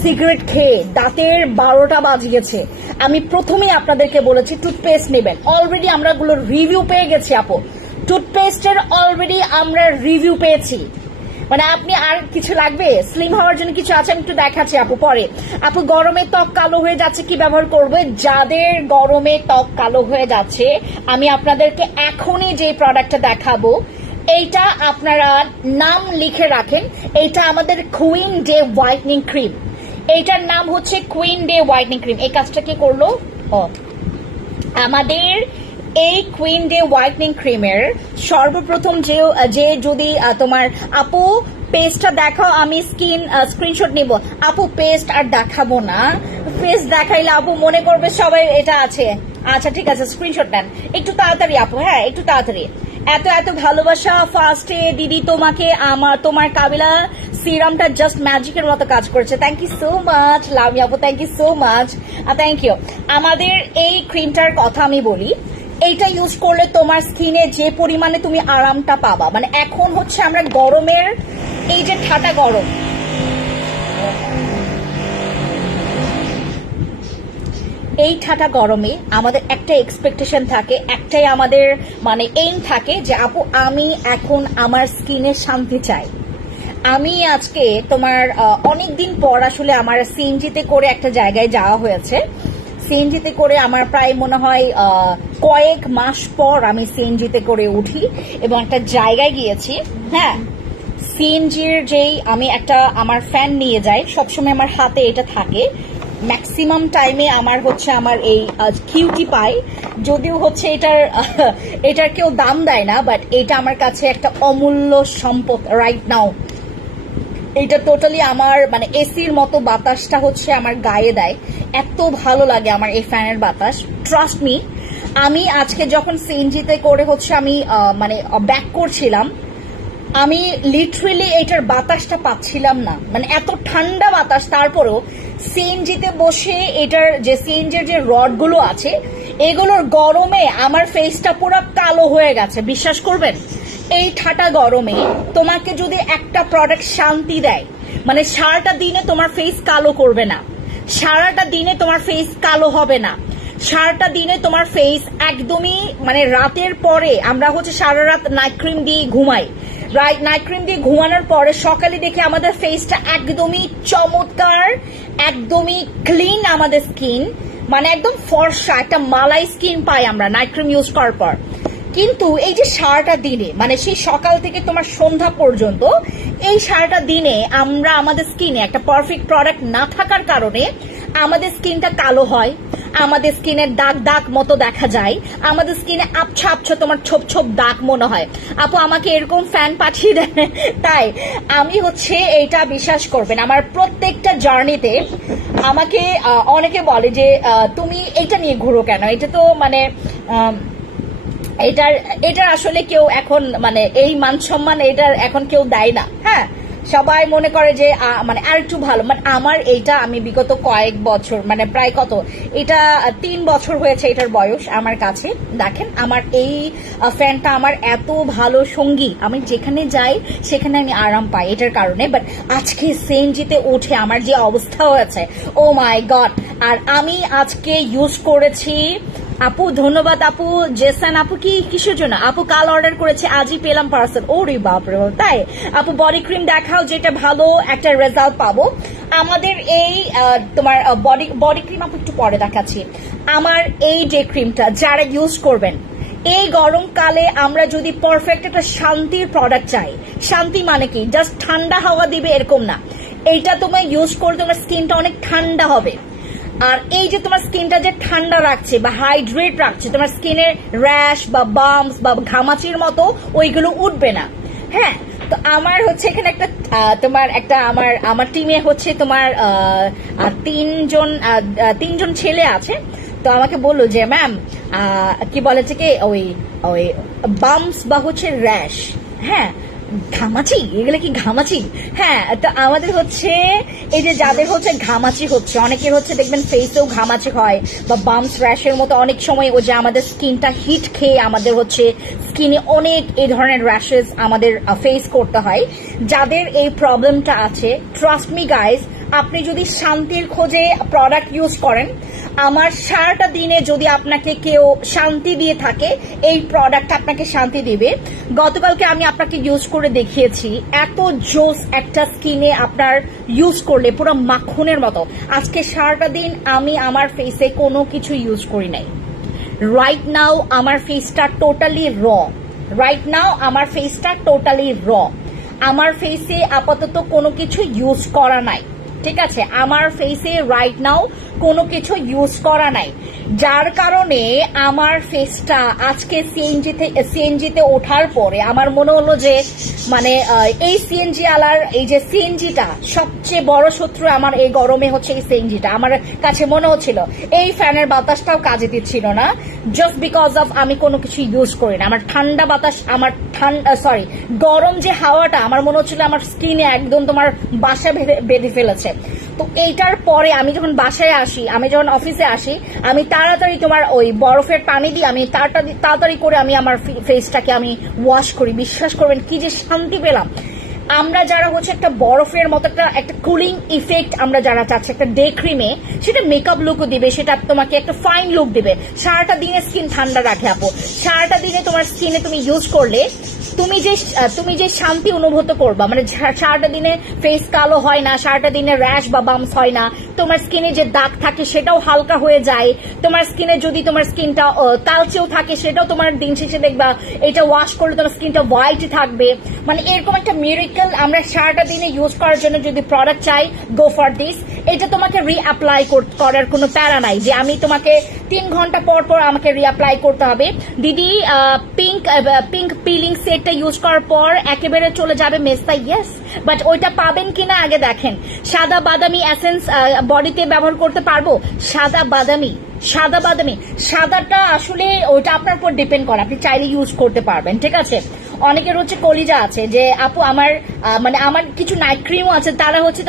সিগারেট খেয়ে দাঁতের 12টা বাজিয়েছে, আমি প্রথমেই আপনাদেরকে বলেছি টুথপেস্ট নেবেন। অলরেডি আমরা গুলো রিভিউ পেয়ে গেছি আপু, টুথপেস্টের অলরেডি আমরা রিভিউ পেয়েছি। মানে আপনি আর কিছু লাগবে স্লিম হওয়ার জন্য? কিছু আছে, আমি একটু দেখাচ্ছি আপু পরে। আপু, গরমে ত্বক কালো হয়ে যাচ্ছে, কি ব্যবহার করবে? যাদের গরমে ত্বক কালো হয়ে যাচ্ছে, আমি আপনাদেরকে এখনই যে প্রোডাক্টটা দেখাবো, এইটা আপনারা নাম লিখে রাখেন। এইটা আমাদের কুইন ডে হোয়াইটনিং ক্রিম, এইটার নাম হচ্ছে কুইন ডে হোয়াইটনিং ক্রিম। এই কাজটা কি করলো? আমাদের এই কুইন ডে হোয়াইটনিং ক্রিমের সর্বপ্রথম যে যদি তোমার আপু পেস্টটা দেখাও, আমি স্ক্রিনশট নিব। আপু পেস্ট আর দেখাবো না, পেস্ট দেখাইলে আপু মনে করবে সবাই এটা আছে। আচ্ছা ঠিক আছে, স্ক্রিনশট নেন একটু তাড়াতাড়ি আপু, হ্যাঁ একটু তাড়াতাড়ি। এত ভালোবাসা ফার্স্টে দিদি তোমাকে, তোমার কাবিলা সিরামটা জাস্ট ম্যাজিকের মতো কাজ করছে। Thank you so much lovely আপু, thank you so much, thank you. আমাদের এই ক্রিমটার কথা আমি বলি, এইটা ইউজ করলে তোমার স্কিনে যে পরিমাণে তুমি আরামটা পাবা, মানে এখন হচ্ছে আমরা গরমের এই যে ঠাটা গরম, এই ঠাটা গরমে আমাদের একটা এক্সপেকটেশন থাকে, একটাই আমাদের মানে এইম থাকে যে আপু আমি এখন আমার স্কিনে শান্তি চাই। আমি আজকে তোমার অনেকদিন পর আসলে আমার সিএনজিতে করে একটা জায়গায় যাওয়া হয়েছে। সিএনজিতে করে আমার প্রায় মনে হয় কয়েক মাস পর আমি সিএনজিতে করে উঠি এবং একটা জায়গায় গিয়েছি। হ্যাঁ, সিএনজির যেই আমি একটা আমার ফ্যান নিয়ে যাই, সবসময় আমার হাতে এটা থাকে। ম্যাক্সিমাম টাইমে আমার হচ্ছে আমার এই কিউটি পাই, যদিও হচ্ছে এটার কেউ দাম দেয় না, বাট এটা আমার কাছে একটা অমূল্য সম্পদ রাইট নাও। এটা টোটালি আমার মানে এসির মতো বাতাসটা হচ্ছে আমার গায়ে দেয়, এত ভালো লাগে আমার এই ফ্যানের বাতাস। ট্রাস্ট মি, আমি আজকে যখন সিএনজিতে করে হচ্ছে আমি মানে ব্যাক করছিলাম, আমি লিটারেলি এটার বাতাসটা পাচ্ছিলাম না, মানে এত ঠান্ডা বাতাস। তারপরেও সিএনজিতে বসে এটার যে সিএনজির যে রডগুলো আছে, এগুলোর গরমে আমার ফেসটা পুরো কালো হয়ে গেছে। বিশ্বাস করবেন, এই ঠাটা গরমে তোমাকে যদি একটা প্রোডাক্ট শান্তি দেয়, মানে সারাটা দিনে তোমার ফেস কালো করবে না, সারাটা দিনে তোমার ফেস কালো হবে না, সারাটা দিনে তোমার ফেস একদমই মানে রাতের পরে আমরা হচ্ছে সারা রাত নাইট ক্রিম দিয়ে ঘুমাই, নাইট ক্রিম দিয়ে ঘুমানোর পরে সকালে দেখে আমাদের ফেসটা একদমই চমৎকার, একদমই ক্লিন, আমাদের স্কিন মানে একদম ফর্সা একটা মালাই স্কিন পাই আমরা নাইট ক্রিম ইউজ করার পর। কিন্তু এই যে সারাটা দিনে মানে সেই সকাল থেকে তোমার সন্ধ্যা পর্যন্ত এই সারাটা দিনে আমরা আমাদের স্কিনে একটা পারফেক্ট প্রোডাক্ট না থাকার কারণে আমাদের স্কিনটা কালো হয়, আমাদের স্কিনে দাগ দাগ মতো দেখা যায়, আমাদের স্কিনে আবছা আবছা তোমার ছোপ ছোপ দাগ মনে হয়। আপু আমাকে এরকম ফ্যান পাঠিয়ে দেয়, তাই আমি হচ্ছে এটা বিশ্বাস করবেন আমার প্রত্যেকটা জার্নিতে আমাকে অনেকে বলে যে তুমি এটা নিয়ে ঘুরো কেন, এটা তো মানে এটার আসলে কেউ এখন মানে এই মান সম্মান এটার এখন কেউ দেয় না। হ্যাঁ, সবাই মনে করে যে মানে আর একটু ভালো, মানে আমার এইটা আমি বিগত কয়েক বছর মানে প্রায় কত এটা 3 বছর হয়েছে এটার বয়স আমার কাছে। দেখেন আমার এই ফ্যানটা আমার এত ভালো সঙ্গী, আমি যেখানে যাই সেখানে আমি আরাম পাই এটার কারণে। বাট আজকে সিএনজিতে উঠে আমার যে অবস্থা হয়েছে, ও মাই গড। আর আমি আজকে ইউজ করেছি, আপু ধন্যবাদ আপু, জেসান আপু কি কিসের জন্য আপু কাল অর্ডার করেছে আজই পেলাম পার্সেল, ওরে বাপরে। তাই আপু বডি ক্রিম দেখাও যেটা ভালো একটা রেজাল্ট পাবো। আমাদের এই তোমার বডি ক্রিম আপু একটু পরে দেখাচ্ছি। আমার এই যে ক্রিমটা যারা ইউজ করবেন এই গরমকালে, আমরা যদি পারফেক্ট একটা শান্তির প্রোডাক্ট চাই, শান্তি মানে কি জাস্ট ঠান্ডা হাওয়া দিবে এরকম না, এইটা তোমার ইউজ করে তোমার স্কিনটা অনেক ঠান্ডা হবে। আর এই যে তোমার স্কিনটা যে ঠান্ডা রাখছে বা হাইড্রেট রাখছে, তোমার স্কিনের র্যাশ বা বাম্পস বা ঘামাচির মতো ওইগুলো উঠবে না। হ্যাঁ, তো আমার হচ্ছে এখানে একটা তোমার একটা আমার টিমে হচ্ছে তোমার তিনজন ছেলে আছে। তো আমাকে বললো যে ম্যাম কি বলেছে কি ওই বাম্পস বা হচ্ছে র্যাশ, হ্যাঁ ঘামাচি, এগুলো কি ঘামাচি? হ্যাঁ, তো আমাদের হচ্ছে এই যে যাদের হচ্ছে ঘামাচি হচ্ছে, অনেকের হচ্ছে দেখবেন ফেসেও ঘামাচি হয় বা বাম্পস র্যাশের মতো, অনেক সময় ও যে আমাদের স্কিনটা হিট খেয়ে আমাদের হচ্ছে স্কিনে অনেক এই ধরনের র্যাশেস আমাদের ফেস করতে হয়। যাদের এই প্রবলেমটা আছে, ট্রাস্ট মি গাইজ, আপনি যদি শান্তির খোঁজে প্রোডাক্ট ইউজ করেন, আমার সারাটা দিনে যদি আপনাকে কেউ শান্তি দিয়ে থাকে এই প্রোডাক্ট আপনাকে শান্তি দিবে। গতকালকে আমি আপনাকে ইউজ করে দেখিয়েছি, এত জোস একটা স্কিনে আপনার ইউজ করলে পুরো মাখনের মতো। আজকে সারাটা দিন আমি আমার ফেসে কোনো কিছু ইউজ করি নাই। রাইট নাও আমার ফেসটা টোটালি র, রাইট নাও আমার ফেসটা টোটালি র, আমার ফেসে আপাতত কোনো কিছু ইউজ করা নাই। ঠিক আছে, আমার ফেসে রাইট নাও কোনো কিছু ইউজ করা নাই, যার কারণে আমার ফেসটা আজকে সিএনজিতে ওঠার পরে আমার মনে হলো যে মানে এই সিএনজি আলার এই যে সিএনজিটা সবচেয়ে বড় শত্রু আমার এই গরমে হচ্ছে এই সিএনজিটা। আমার কাছে মনে হচ্ছিল এই ফ্যানের বাতাসটাও কাজে দিচ্ছিল না, জাস্ট বিকজ অফ আমি কোনো কিছু ইউজ করি না। আমার ঠান্ডা বাতাস, আমার গরম যে হাওয়াটা আমার মনে হচ্ছিল আমার স্কিনে একদম তোমার বাসা বেঁধে ফেলেছে। তো এইটার পরে আমি যখন বাসায় আসি, আমি যখন অফিসে আসি, আমি তাড়াতাড়ি তোমার ওই বরফের পানি দিয়ে আমি তাড়াতাড়ি করে আমি আমার ফেসটাকে আমি ওয়াশ করি। বিশ্বাস করবেন কি যে শান্তি পেলাম। আমরা যারা হচ্ছে একটা বরফের মতো একটা কুলিং ইফেক্ট আমরা যারা চাচ্ছি একটা ডে ক্রিমে, সেটা মেকআপ লুকও দিবে, সেটা তোমাকে একটা ফাইন লুক দিবে, সারাটা দিনে স্কিন ঠান্ডা রাখে আপু। সারাটা দিনে তোমার স্কিনে তুমি ইউজ করলে তুমি যে শান্তি অনুভূত করবা, মানে সারাটা দিনে ফেস কালো হয় না, সারাটা দিনে র্যাশ বা বাম্পস হয় না, তোমার স্কিনে যে দাগ থাকে সেটাও হালকা হয়ে যায়, তোমার স্কিনে যদি তোমার স্কিনটা কালচেও থাকে সেটাও তোমার দিন শেষে দেখবা এটা ওয়াশ করলে তোমার স্কিনটা হোয়াইট থাকবে। মানে এরকম একটা মিরাকেল আমরা সারাটা দিনে ইউজ করার জন্য যদি প্রোডাক্ট চাই, গো ফর দিস। এটা তোমাকে রিঅ্যাপ্লাই করার কোনো প্যারা নাই যে আমি তোমাকে 3 ঘন্টা পর পর আমাকে রিঅ্যাপ্লাই করতে হবে। দিদি পিঙ্ক পিলিং সেটটা ইউজ করার পর একেবারে চলে যাবে মেস্তা, ইয়েস, বাট ওইটা পাবেন কিনা আগে দেখেন। সাদা বাদামি এসেন্স বডিতে ব্যবহার করতে পারবো, সাদা বাদামি সাদাটা আসলে ওইটা আপনার উপর ডিপেন্ড করে, আপনি চাইলে ইউজ করতে পারবেন। ঠিক আছে, অনেকের হচ্ছে কলিজা আছে যে আপু আমার কিছু নাইট ক্রিমও আছে, তারা হচ্ছে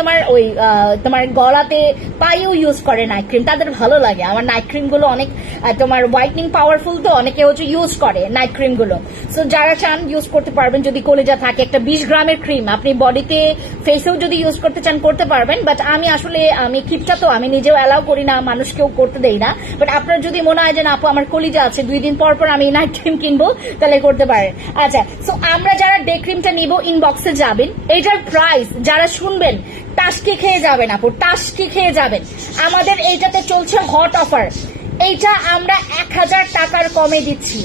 তোমার গলাতে পায়েও ইউজ করে নাইট ক্রিম, তাদের ভালো লাগে। আমার নাইট ক্রিম গুলো অনেক তোমার হোয়াইটনিং পাওয়ারফুল, তো অনেকে হচ্ছে ইউজ করে নাইট ক্রিম গুলো। সো যারা চান ইউজ করতে পারবেন, যদি কলিজা থাকে। একটা 20 গ্রামের ক্রিম আপনি বডিতে ফেসেও যদি ইউজ করতে চান করতে পারবেন, বাট আমি কিপটা, তো আমি নিজেও অ্যালাউ করি না, মানুষকেও করতে দেই না। বাট আপনার যদি মনে হয় যে না আপু আমার কলিজা আছে, 2 দিন পর পর আমি নাইট ক্রিম কিনবো, তাহলে করতে পারেন। আচ্ছা, সো আমরা যারা ডে ক্রিমটা নিব ইনবক্সে যাবেন, এটার প্রাইস যারা শুনবেন টাস্কি খেয়ে যাবেন আপু, টাস্কি খেয়ে যাবেন। আমাদের এইটাতে চলছে হট অফার, এইটা আমরা 1000 টাকার কমে দিচ্ছি,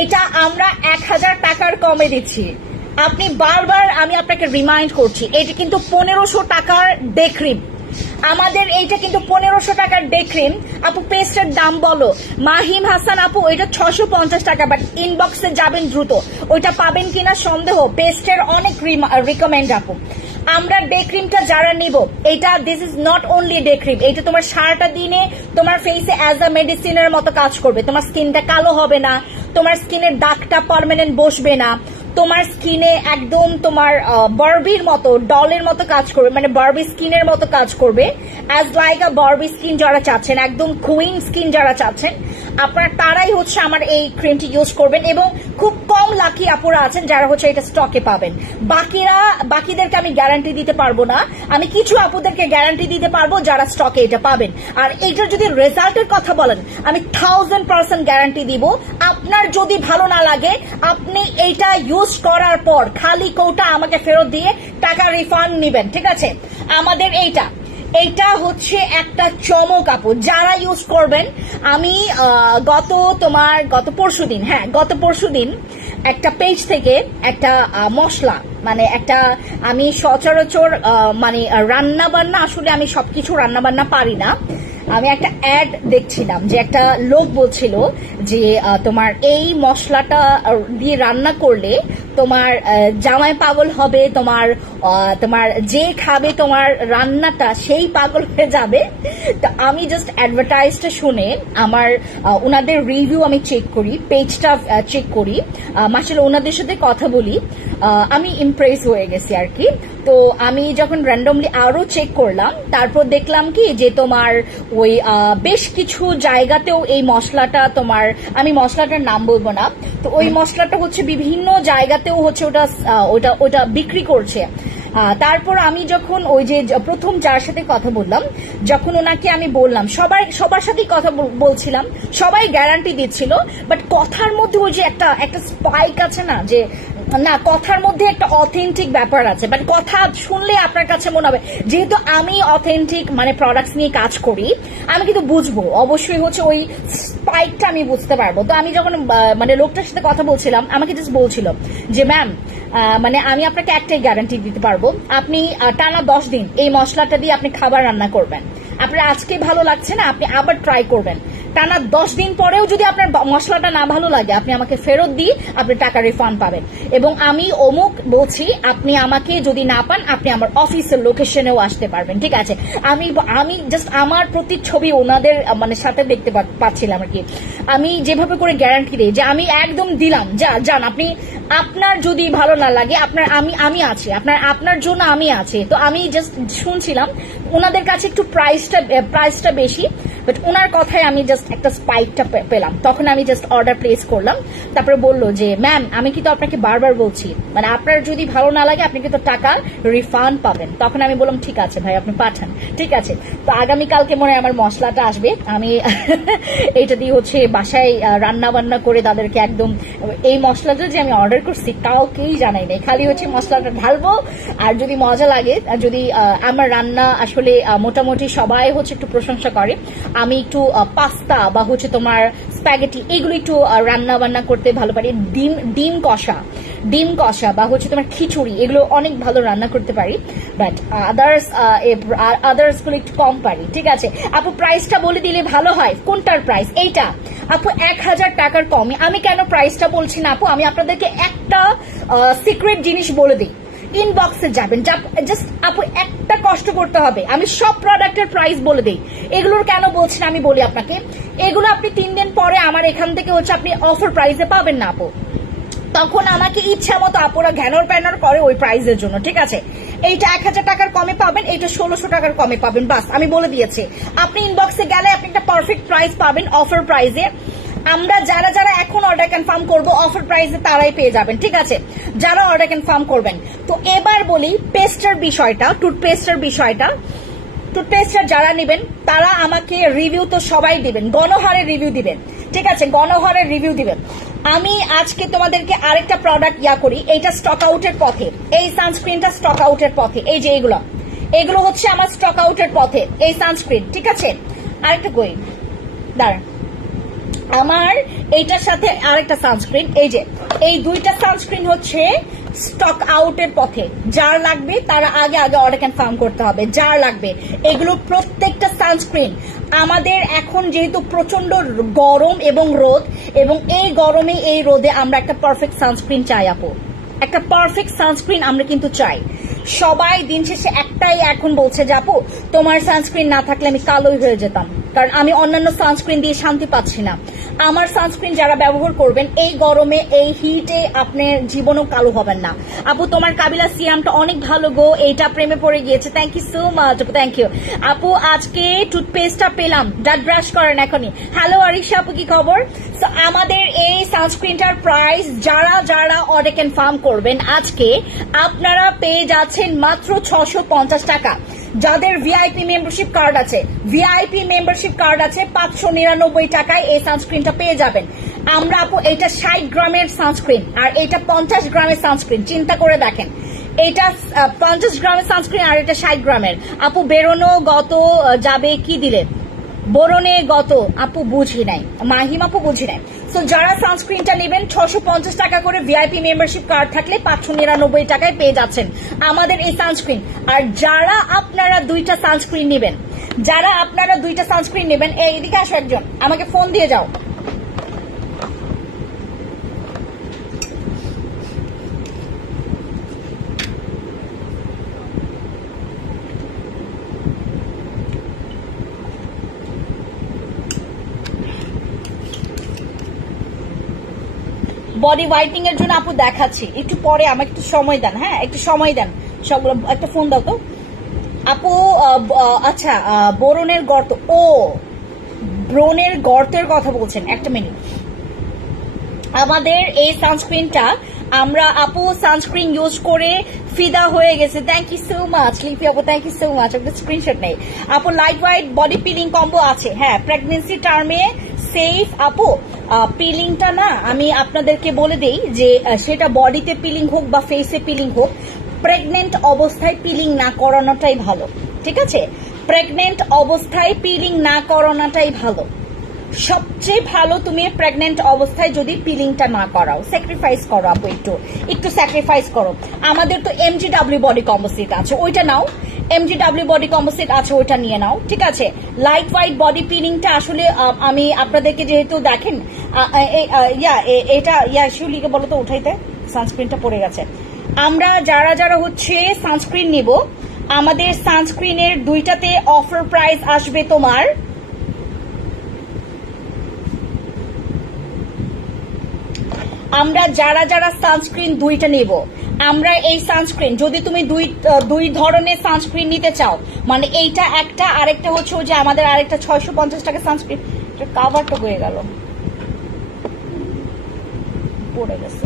এটা আমরা 1000 টাকার কমে দিচ্ছি। আপনি বারবার আমি আপনাকে রিমাইন্ড করছি, এটা কিন্তু 1500 টাকার ডে ক্রিম। আমাদের এইটা কিন্তু 1500 টাকার ডে ক্রিম। আপু পেস্টের দাম বলো। মাহিম হাসান আপু ওইটা 650 টাকা, বাট ইনবক্সে যাবেন দ্রুত, ওইটা পাবেন কিনা সন্দেহ। পেস্টের অনেক রিকমেন্ড আপু। আমরা ডে ক্রিমটা যারা নিব, এটা this is not only day cream, এটা তোমার সারাটা দিনে তোমার ফেসে অ্যাজ আ মেডিসিনের মতো কাজ করবে। তোমার স্কিনটা কালো হবে না, তোমার স্কিনের দাগটা পার্মানেন্ট বসবে না, তোমার স্কিনে একদম তোমার বারবির মতো, ডলের মতো কাজ করবে, মানে বারবি স্কিনের মতো কাজ করবে। অ্যাজ লাইক আ বারবি স্কিন যারা চাচ্ছেন, একদম কুইন স্কিন যারা চাচ্ছেন, আপনারা তারাই হচ্ছে আমার এই ক্রিমটি ইউজ করবেন। এবং খুব কম লাকি আপুরা আছেন যারা হচ্ছে এটা স্টকে পাবেন। বাকিদেরকে আমি গ্যারান্টি দিতে পারবো না, আমি কিছু আপুদেরকে গ্যারান্টি দিতে পারবো যারা স্টকে এটা পাবেন। আর এইটার যদি রেজাল্টের কথা বলেন, আমি 1000% গ্যারান্টি দিব। আপনার যদি ভালো না লাগে, আপনি এইটা ইউজ করার পর খালি কোটা আমাকে ফেরত দিয়ে টাকা রিফান্ড নেবেন, ঠিক আছে? আমাদের এইটা হচ্ছে একটা চমক আপু, যারা ইউজ করবেন। আমি গত পরশুদিন একটা পেজ থেকে একটা মশলা, মানে একটা, আমি সচরাচর মানে রান্না বান্না, আসলে আমি সবকিছু রান্না বান্না পারি না। আমি একটা অ্যাড দেখছিলাম যে একটা লোক বলছিল যে তোমার এই মশলাটা দিয়ে রান্না করলে তোমার জামাই পাগল হবে, তোমার যে খাবে তোমার রান্নাটা সেই পাগল হয়ে যাবে। তো আমি জাস্ট অ্যাডভার্টাইজটা শুনে আমার ওনাদের রিভিউ আমি চেক করি, পেজটা চেক করি, মাশাআল্লাহ ওনাদের সাথে কথা বলি, আমি ইমপ্রেস হয়ে গেছি আর কি। তো আমি যখন র্যান্ডমলি আরো চেক করলাম, তারপর দেখলাম কি যে তোমার ওই বেশ কিছু জায়গাতেও এই মশলাটা তোমার, আমি মশলাটার নাম বলবো না, তো ওই মশলাটা হচ্ছে বিভিন্ন জায়গাতেও হচ্ছে ওটা বিক্রি করছে। তারপর আমি যখন ওই যে প্রথম যার সাথে কথা বললাম, যখন ওনাকে আমি বললাম, সবার সাথেই কথা বলছিলাম, সবাই গ্যারান্টি দিচ্ছিল, বাট কথার মধ্যে ওই যে একটা স্পাইক আছে না, যে না কথার মধ্যে একটা অথেন্টিক ব্যাপার আছে, বাট কথা শুনলে আপনার কাছে মনে হবে, যেহেতু আমি অথেন্টিক মানে প্রোডাক্টস নিয়ে কাজ করি, আমি কিন্তু বুঝবো অবশ্যই হচ্ছে ওই স্পাইকটা আমি বুঝতে পারবো। তো আমি যখন মানে লোকটার সাথে কথা বলছিলাম, আমাকে জাস্ট বলছিল যে ম্যাম, মানে আমি আপনাকে একটাই গ্যারান্টি দিতে পারবো, আপনি টানা 10 দিন এই মশলাটা দিয়ে আপনি খাবার রান্না করবেন, আপনার আজকে ভালো লাগছে না, আপনি আবার ট্রাই করবেন, টানা 10 দিন পরেও যদি আপনার মশলাটা না ভালো লাগে, আপনি আমাকে ফেরত দিয়ে আপনি টাকা রিফান্ড পাবেন। এবং আমি অমুক বলছি, আপনি আমাকে যদি না পান, আপনি আমার অফিসের লোকেশনেও আসতে পারবেন, ঠিক আছে? আমি জাস্ট আমার প্রতিচ্ছবি ওনাদের মানে সাথে দেখতে পাচ্ছিলাম আর কি। আমি যেভাবে করে গ্যারান্টি দিই যে আমি একদম দিলাম, যান আপনি, আপনার যদি ভালো না লাগে, আমি আছি, আপনার জন্য আমি আছি। তো আমি জাস্ট শুনছিলাম, ওনাদের কাছে একটু প্রাইসটা বেশি, বাট ওনার কথায় আমি জাস্ট একটা স্পাইকটা পেলাম, তখন আমি জাস্ট অর্ডার প্লেস করলাম। তারপরে বললো যে ম্যাম, আমি কিন্তু আপনাকে বারবার বলছি, মানে আপনার যদি ভালো না লাগে আপনি কিন্তু টাকা রিফান্ড পাবেন। তখন আমি বললাম ঠিক আছে ভাই, আপনি পাঠান, ঠিক আছে। তো আগামীকালকে মনে হয় আমার মশলাটা আসবে, আমি এইটা দিয়ে হচ্ছে বাসায় রান্না বান্না করে তাদেরকে একদম, এই মশলাটা যে আমি অর্ডার করছি কাউকেই জানাই নাই, খালি হচ্ছে মশলাটা ঢালবো, আর যদি মজা লাগে, যদি আমার রান্না আসলে মোটামুটি সবাই হচ্ছে একটু প্রশংসা করে, আমি একটু পাস্তা বা হচ্ছে তোমার স্প্যাগেটি এগুলো একটু রান্না বান্না করতে ভালো পারি, ডিম কষা বা হচ্ছে তোমার খিচুড়ি, এগুলো অনেক ভালো রান্না করতে পারি, বাট আদার্স গুলো একটু কম পারি, ঠিক আছে? আপু প্রাইসটা বলে দিলে ভালো হয়। কোনটার প্রাইস? এইটা আপু 1000 টাকার কমে। আমি কেন প্রাইসটা বলছি না আপু, আমি আপনাদেরকে একটা সিক্রেট জিনিস বলে দিই, ইনবক্সে যাবেন, জাস্ট আপু একটা কষ্ট করতে হবে, আমি সব প্রোডাক্টের প্রাইস বলে দিই। এগুলোর কেন বলছি না আমি বলি আপনাকে, এগুলো আপনি 3 দিন পরে আমার এখান থেকে হচ্ছে আপনি অফার প্রাইসে পাবেন না আপু, তখন আমাকে ইচ্ছা মতো আপুরা ঘ্যানর প্যানর করে ওই প্রাইসের জন্য, ঠিক আছে? এইটা 1000 টাকার কমে পাবেন, এইটা 1600 টাকার কমে পাবেন, বাস আমি বলে দিয়েছি। আপনি ইনবক্সে গেলে আপনি একটা পারফেক্ট প্রাইস পাবেন অফার প্রাইসে। আমরা যারা এখন অর্ডার কনফার্ম করবো অফার প্রাইসে তারাই পেয়ে যাবেন, ঠিক আছে? যারা অর্ডার কনফার্ম করবেন। তো এবার বলি পেস্টের বিষয়টা, টুথপেস্টটা যারা নেবেন তারা আমাকে রিভিউ তো সবাই দিবেন, গণহারে রিভিউ দিবেন, ঠিক আছে? গণহারে রিভিউ দিবেন। আমি আজকে তোমাদেরকে আরেকটা প্রোডাক্ট করি, এইটা স্টক আউটের পথে, এই সানস্ক্রিনটা স্টক আউটের পথে, এই যে এগুলো হচ্ছে আমার স্টক আউটের পথে, এই সানস্ক্রিন, ঠিক আছে? আরেকটা কই, দাঁড়ান, আমার এইটার সাথে আরেকটা সানস্ক্রিন, এই যে এই দুইটা সানস্ক্রিন হচ্ছে স্টক আউটের পথে। যার লাগবে তারা আগে আগে অর্ডার কনফার্ম করতে হবে, যার লাগবে। এগুলো প্রত্যেকটা সানস্ক্রিন আমাদের এখন যেহেতু প্রচন্ড গরম এবং রোদ, এবং এই গরমে এই রোদে আমরা একটা পারফেক্ট সানস্ক্রিন চাই আপু, একটা পারফেক্ট সানস্ক্রিন আমরা কিন্তু চাই। সবাই দিন শেষে একটাই এখন বলছে যে আপু তোমার সানস্ক্রিন না থাকলে আমি কালোই হয়ে যেতাম, কারণ আমি অন্যান্য সানস্ক্রিন দিয়ে শান্তি পাচ্ছি না। আমার সানস্ক্রিন যারা ব্যবহার করবেন এই গরমে এই হিটে আপনার জীবনও কালো হবেন না। আপু তোমার কাবিলা সিরামটা অনেক ভালো গো, এইটা প্রেমে পড়ে গিয়েছে। থ্যাংক ইউ সো মাচ আপু, থ্যাংক ইউ আপু। আজকে টুথপেস্টটা পেলাম, দাঁত ব্রাশ করেন এখনই। হ্যালো আরিশা আপু, কি খবর? তো আমাদের এই সানস্ক্রিনটার প্রাইস যারা যারা অর্ডার কনফার্ম করবেন আজকে আপনারা পেয়ে যাচ্ছেন মাত্র 650 টাকা। যাদের ভিআইপি মেম্বারশিপ কার্ড আছে, ভিআইপি মেম্বারশিপ কার্ড আছে 599 টাকায় এই সানস্ক্রিনটা পেয়ে যাবেন। আমরা আপু এটা 60 গ্রামের সানস্ক্রিন আর এটা 50 গ্রামের সানস্ক্রিন, চিন্তা করে দেখেন। এটা 50 গ্রামের সানস্ক্রিন আর এটা 60 গ্রামের। আপু বেরোনো গত যাবে কি দিলে বরণে গত আপু বুঝি নাই, মাহিম আপু বুঝি নাই। সো যারা সানস্ক্রিনটা নেবেন 650 টাকা করে ভিআইপি মেম্বারশিপ কার্ড থাকলে 599 টাকায় পেয়ে যাচ্ছেন আমাদের এই সানস্ক্রিন। আর যারা আপনারা দুইটা সানস্ক্রিন নেবেন, যারা আপনারা দুইটা সানস্ক্রিন নেবেন, এইদিকে আসো একজন, আমাকে ফোন দিয়ে যাও। বডি হোয়াইটনিং এর জন্য আপু দেখাচ্ছি একটু পরে, আমাকে একটু সময় দেন, হ্যাঁ একটু সময় দেন। সবগুলো একটা ফোন দাও তো আপু। আচ্ছা বোরনের গর্ত, ও ব্রণের গর্তের কথা বলছেন, একটা মিনিট। আমাদের এই সানস্ক্রিনটা আমরা আপু সানস্ক্রিন ইউজ করে ফিদা হয়ে গেছে। থ্যাংক ইউ সো মাচ লিপি আপু, থ্যাংক ইউ সো মাচ। আপনার স্ক্রিনশট নেই আপু। Light white body peeling combo আছে, হ্যাঁ প্রেগনেন্সি টার্মে সেফ আপু। পিলিংটা না আমি আপনাদেরকে বলে দেই যে সেটা বডিতে পিলিং হোক বা ফেসে পিলিং হোক, প্রেগনেন্ট অবস্থায় পিলিং না করানোটাই ভালো, ঠিক আছে? প্রেগনেন্ট অবস্থায় পিলিং না করানোটাই ভালো। সবচেয়ে ভালো তুমি প্রেগনেন্ট অবস্থায় যদি পিলিংটা না করাও, স্যাক্রিফাইস করো আপু, একটু স্যাক্রিফাইস করো। আমাদের তো এমজিডব্লিউ বডি কম্পোজিট আছে, ওইটা নাও। এমজিডব্লিউ বডি কম্পোজিট আছে, ওইটা নিয়ে নাও, ঠিক আছে? লাইট হোয়াইট বডি পিলিংটা আসলে আমি আপনাদেরকে যেহেতু দেখেন এটা শিউলিকে বলো তো উঠাইতে, সানস্ক্রিনটা পড়ে গেছে। আমরা যারা যারা হচ্ছে সানস্ক্রিন নিব, আমাদের সানস্ক্রিনের দুইটাতে অফার প্রাইস আসবে তোমার আমরা যারা যারা সানস্ক্রিন দুইটা নেব, আমরা এই সানস্ক্রিন যদি তুমি দুই ধরনের সানস্ক্রিন নিতে চাও, মানে এইটা একটা আরেকটা হচ্ছে যে আমাদের আরেকটা 650 টাকা সানস্ক্রিন, কাভারটা হয়ে গেল পড়ে গেছে।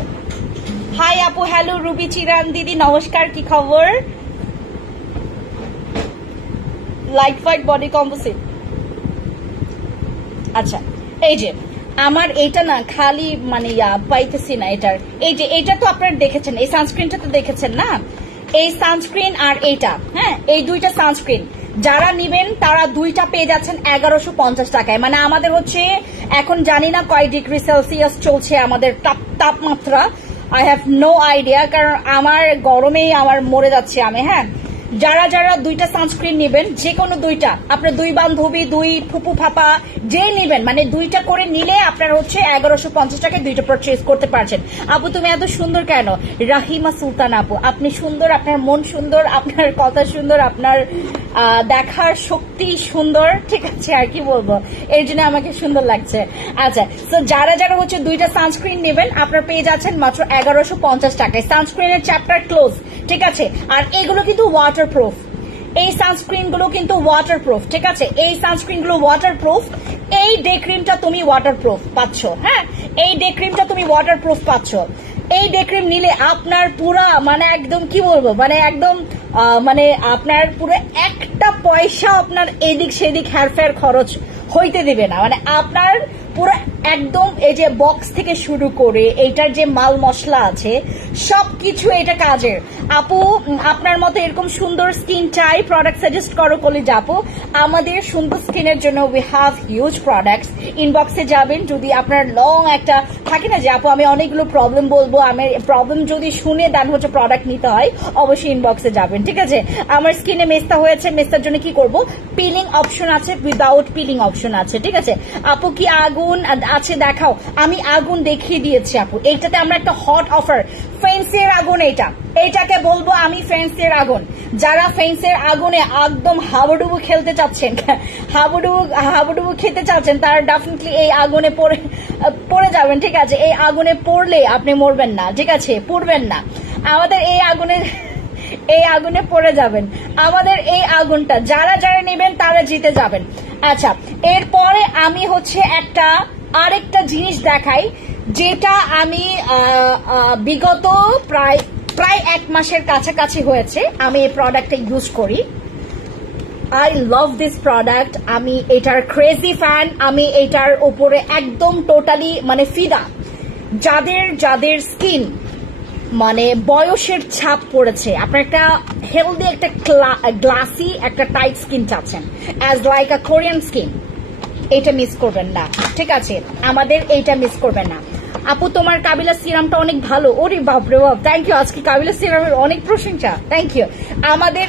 হাই আপু, হ্যালো রুবি চিরান দিদি, নমস্কার, কি খবর? লাইট হোয়াইট বডি কম্পোজিট, আচ্ছা এই যে আমার এইটা না খালি মানে পাইতেছি না এটার, এই যে এটা তো আপনারা দেখেছেন, এই সানস্ক্রিনটা তো দেখেছেন না, এই সানস্ক্রিন আর এইটা, হ্যাঁ এই দুইটা সানস্ক্রিন যারা নিবেন তারা দুইটা পেয়ে যাচ্ছেন 1150 টাকায়। মানে আমাদের হচ্ছে এখন জানি না কয় ডিগ্রি সেলসিয়াস চলছে আমাদের তাপমাত্রা, আই হ্যাভ নো আইডিয়া, কারণ আমার গরমেই আমার মরে যাচ্ছে আমি। হ্যাঁ যারা যারা দুইটা সানস্ক্রিন নেবেন, যে কোনো দুইটা, আপনার দুই বান্ধবী, দুই ফুপু ফাপা যে নেবেন, মানে দুইটা করে নিলে আপনার হচ্ছে 1150 টাকায় দুইটা পারচেজ করতে পারছেন। আপু তুমি এত সুন্দর কেন? রাহিমা সুলতান আপু, আপনি সুন্দর, আপনার মন সুন্দর, আপনার কথা সুন্দর, আপনার দেখার শক্তি সুন্দর, ঠিক আছে আর কি বলবো, এই জন্য আমাকে সুন্দর লাগছে। আচ্ছা তো যারা যারা হচ্ছে দুইটা সানস্ক্রিন নেবেন আপনার পেয়ে যাচ্ছেন মাত্র 1150 টাকায়। সানস্ক্রিনের চ্যাপ্টার ক্লোজ, ঠিক আছে? আর এগুলো কিন্তু ওয়াটারপ্রুফ, এই সানস্ক্রিন গুলো কিন্তু ওয়াটারপ্রুফ, ঠিক আছে? এই সানস্ক্রিন গুলো ওয়াটারপ্রুফ। এই ডে ক্রিমটা তুমি ওয়াটারপ্রুফ পাচ্ছ, হ্যাঁ এই ডে ক্রিমটা তুমি ওয়াটারপ্রুফ পাচ্ছ। এই ডে ক্রিম নিলে আপনার পুরা মানে একদম কি বলবো, মানে একদম মানে আপনার পুরো একটা পয়সা আপনার এদিক সেদিক হেরফের খরচ হইতে দিবে না, মানে আপনার পুরো একদম এই যে বক্স থেকে শুরু করে এইটার যে মাল মশলা আছে সবকিছু এটা কাজের। আপু আপনার মতো এরকম সুন্দর স্কিন চাই, প্রোডাক্ট সাজেস্ট করো কলি যাবো। আমাদের সুন্দর স্কিনের জন্য উই হ্যাভ হিউজ প্রোডাক্টস। ইনবক্সে যাবেন, যদি আপনার লং একটা থাকে না যে আপু আমি অনেকগুলো প্রবলেম বলবো, আমার প্রবলেম যদি শুনে দেন হচ্ছে প্রোডাক্ট নিতে হয়, অবশ্যই ইনবক্সে যাবেন, ঠিক আছে। আমার স্কিনে মেস্তা হয়েছে, মেস্তার জন্য কি করব, পিলিং অপশন আছে, উইদাউট পিলিং অপশন আছে, ঠিক আছে। আপু কি আগুন আছে দেখাও, আমি আগুন দেখিয়ে দিয়েছি আপু। এইটাতে আমরা একটা হট অফার, ফেন্সের আগুন, এইটাকে বলবো আমি ফেন্সের আগুন। যারা ফেন্সের আগুনে একদম হাবুডুবু খেলতে চাচ্ছেন, হাবুডুবু খেতে চাচ্ছেন, তারা ডেফিনেটলি এই আগুনে পড়ে যাবেন, ঠিক আছে। এই আগুনে পড়লে আপনি মরবেন না, ঠিক আছে, পড়বেন না। আমাদের এই আগুনে পড়ে যাবেন। আমাদের এই আগুনটা যারা নেবেন তারা জিতে যাবেন। আচ্ছা, এরপরে আমি হচ্ছে আরেকটা জিনিস দেখাই, যেটা আমি বিগত প্রায় 1 মাসের কাছাকাছি হয়েছে আমি এই প্রোডাক্টটা ইউজ করি। I love this product. আমি এটার ক্রেজি ফ্যান। আমি এটার উপরে একদম টোটালি মানে ফিদা। যাদের স্কিন মানে বয়সের ছাপ পড়েছে, আপনার একটা হেলদি, একটা গ্লাসি, একটা টাইট স্কিন চাচ্ছেন, অ্যাজ লাইক আ কোরিয়ান স্কিন, এটা মিস করবেন না, ঠিক আছে। আমাদের এইটা মিস করবেন না। আপু তোমার কাবিলা সিরামটা অনেক ভালো। ওরে বাপরে বাপ, থ্যাংক ইউ। আজকে কাবিলা সিরামের অনেক প্রশংসা, থ্যাংক ইউ। আমাদের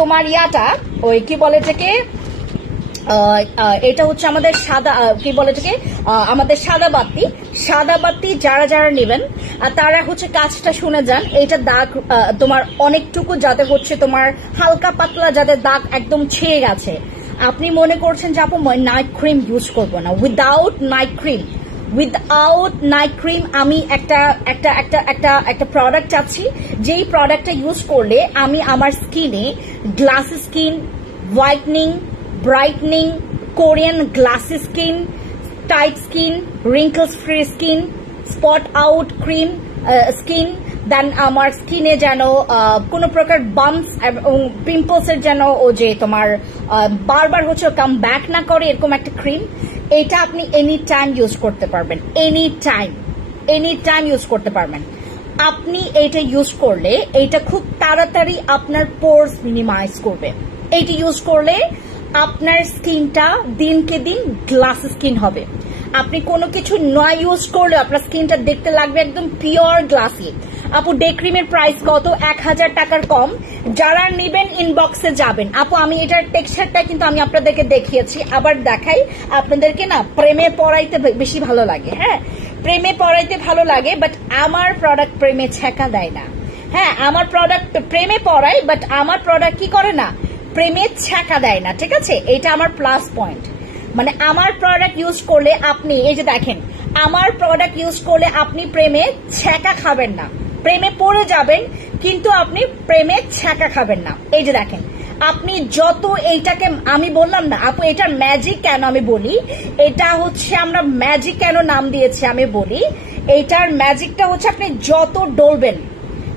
তোমার ইয়াটা ওই কি বলে থেকে, এটা হচ্ছে আমাদের সাদা, কি বলে এটাকে, আমাদের সাদা বাতি যারা নেবেন তারা হচ্ছে কাজটা শুনে যান। এইটা দাগ তোমার অনেকটুকু যাতে হচ্ছে তোমার হালকা পাতলা যাতে দাগ একদম ছেয়ে গেছে, আপনি মনে করছেন যে আপু নাইট ক্রিম ইউজ করবো না, উইদাউট নাইট ক্রিম আমি একটা প্রোডাক্ট চাচ্ছি, যেই প্রোডাক্টটা ইউজ করলে আমি আমার স্কিনে glassy skin, whitening, brightening, Korean glassy skin, tight skin, wrinkles free skin, spot out cream skin, then আমার স্কিনে যেন কোনো প্রকার বাম্পস এবং পিম্পলসের যেন ও যে তোমার বারবার হচ্ছে কাম ব্যাক না করে, এরকম একটা ক্রিম। এটা আপনি এনি টাইম ইউজ করতে পারবেন, এনি টাইম ইউজ করতে পারবেন। আপনি এটা ইউজ করলে এইটা খুব তাড়াতাড়ি আপনার পোরস মিনিমাইজ করবে। এইটা ইউজ করলে আপনার স্কিনটা দিনকে দিন গ্লাস স্কিন হবে। আপনি কোনো কিছু না ইউজ করলে আপনার স্কিনটা দেখতে লাগবে একদম পিওর গ্লাসি। আপু ডে ক্রিমের প্রাইস কত? 1000 টাকার কম। যারা নেবেন ইনবক্সে যাবেন। আপু আমি এটার টেক্সচারটা কিন্তু আমি আপনাদেরকে দেখিয়েছি, আবার দেখাই আপনাদেরকে। না, প্রেমে পড়াইতে বেশি ভালো লাগে, হ্যাঁ প্রেমে পড়াইতে ভালো লাগে, বাট আমার প্রোডাক্ট প্রেমে ছেঁকা দেয় না। হ্যাঁ, আমার প্রোডাক্ট প্রেমে পড়ায়, বাট আমার প্রোডাক্ট কি করে না, প্রেমে ছেঁকা দেয় না, ঠিক আছে। এটা আমার প্লাস পয়েন্ট। মানে আমার প্রোডাক্ট ইউজ করলে আপনি, এই যে দেখেন, আমার প্রোডাক্ট ইউজ করলে আপনি প্রেমে ছেঁকা খাবেন না, প্রেমে পড়ে যাবেন কিন্তু আপনি প্রেমে ছেঁকা খাবেন না। এই যে দেখেন, আপনি যত এইটাকে, আমি বললাম না আপু এটার ম্যাজিক কেন আমি বলি, এটা হচ্ছে আমরা ম্যাজিক কেন নাম দিয়েছি আমি বলি, এইটার ম্যাজিকটা হচ্ছে আপনি যত ডলবেন,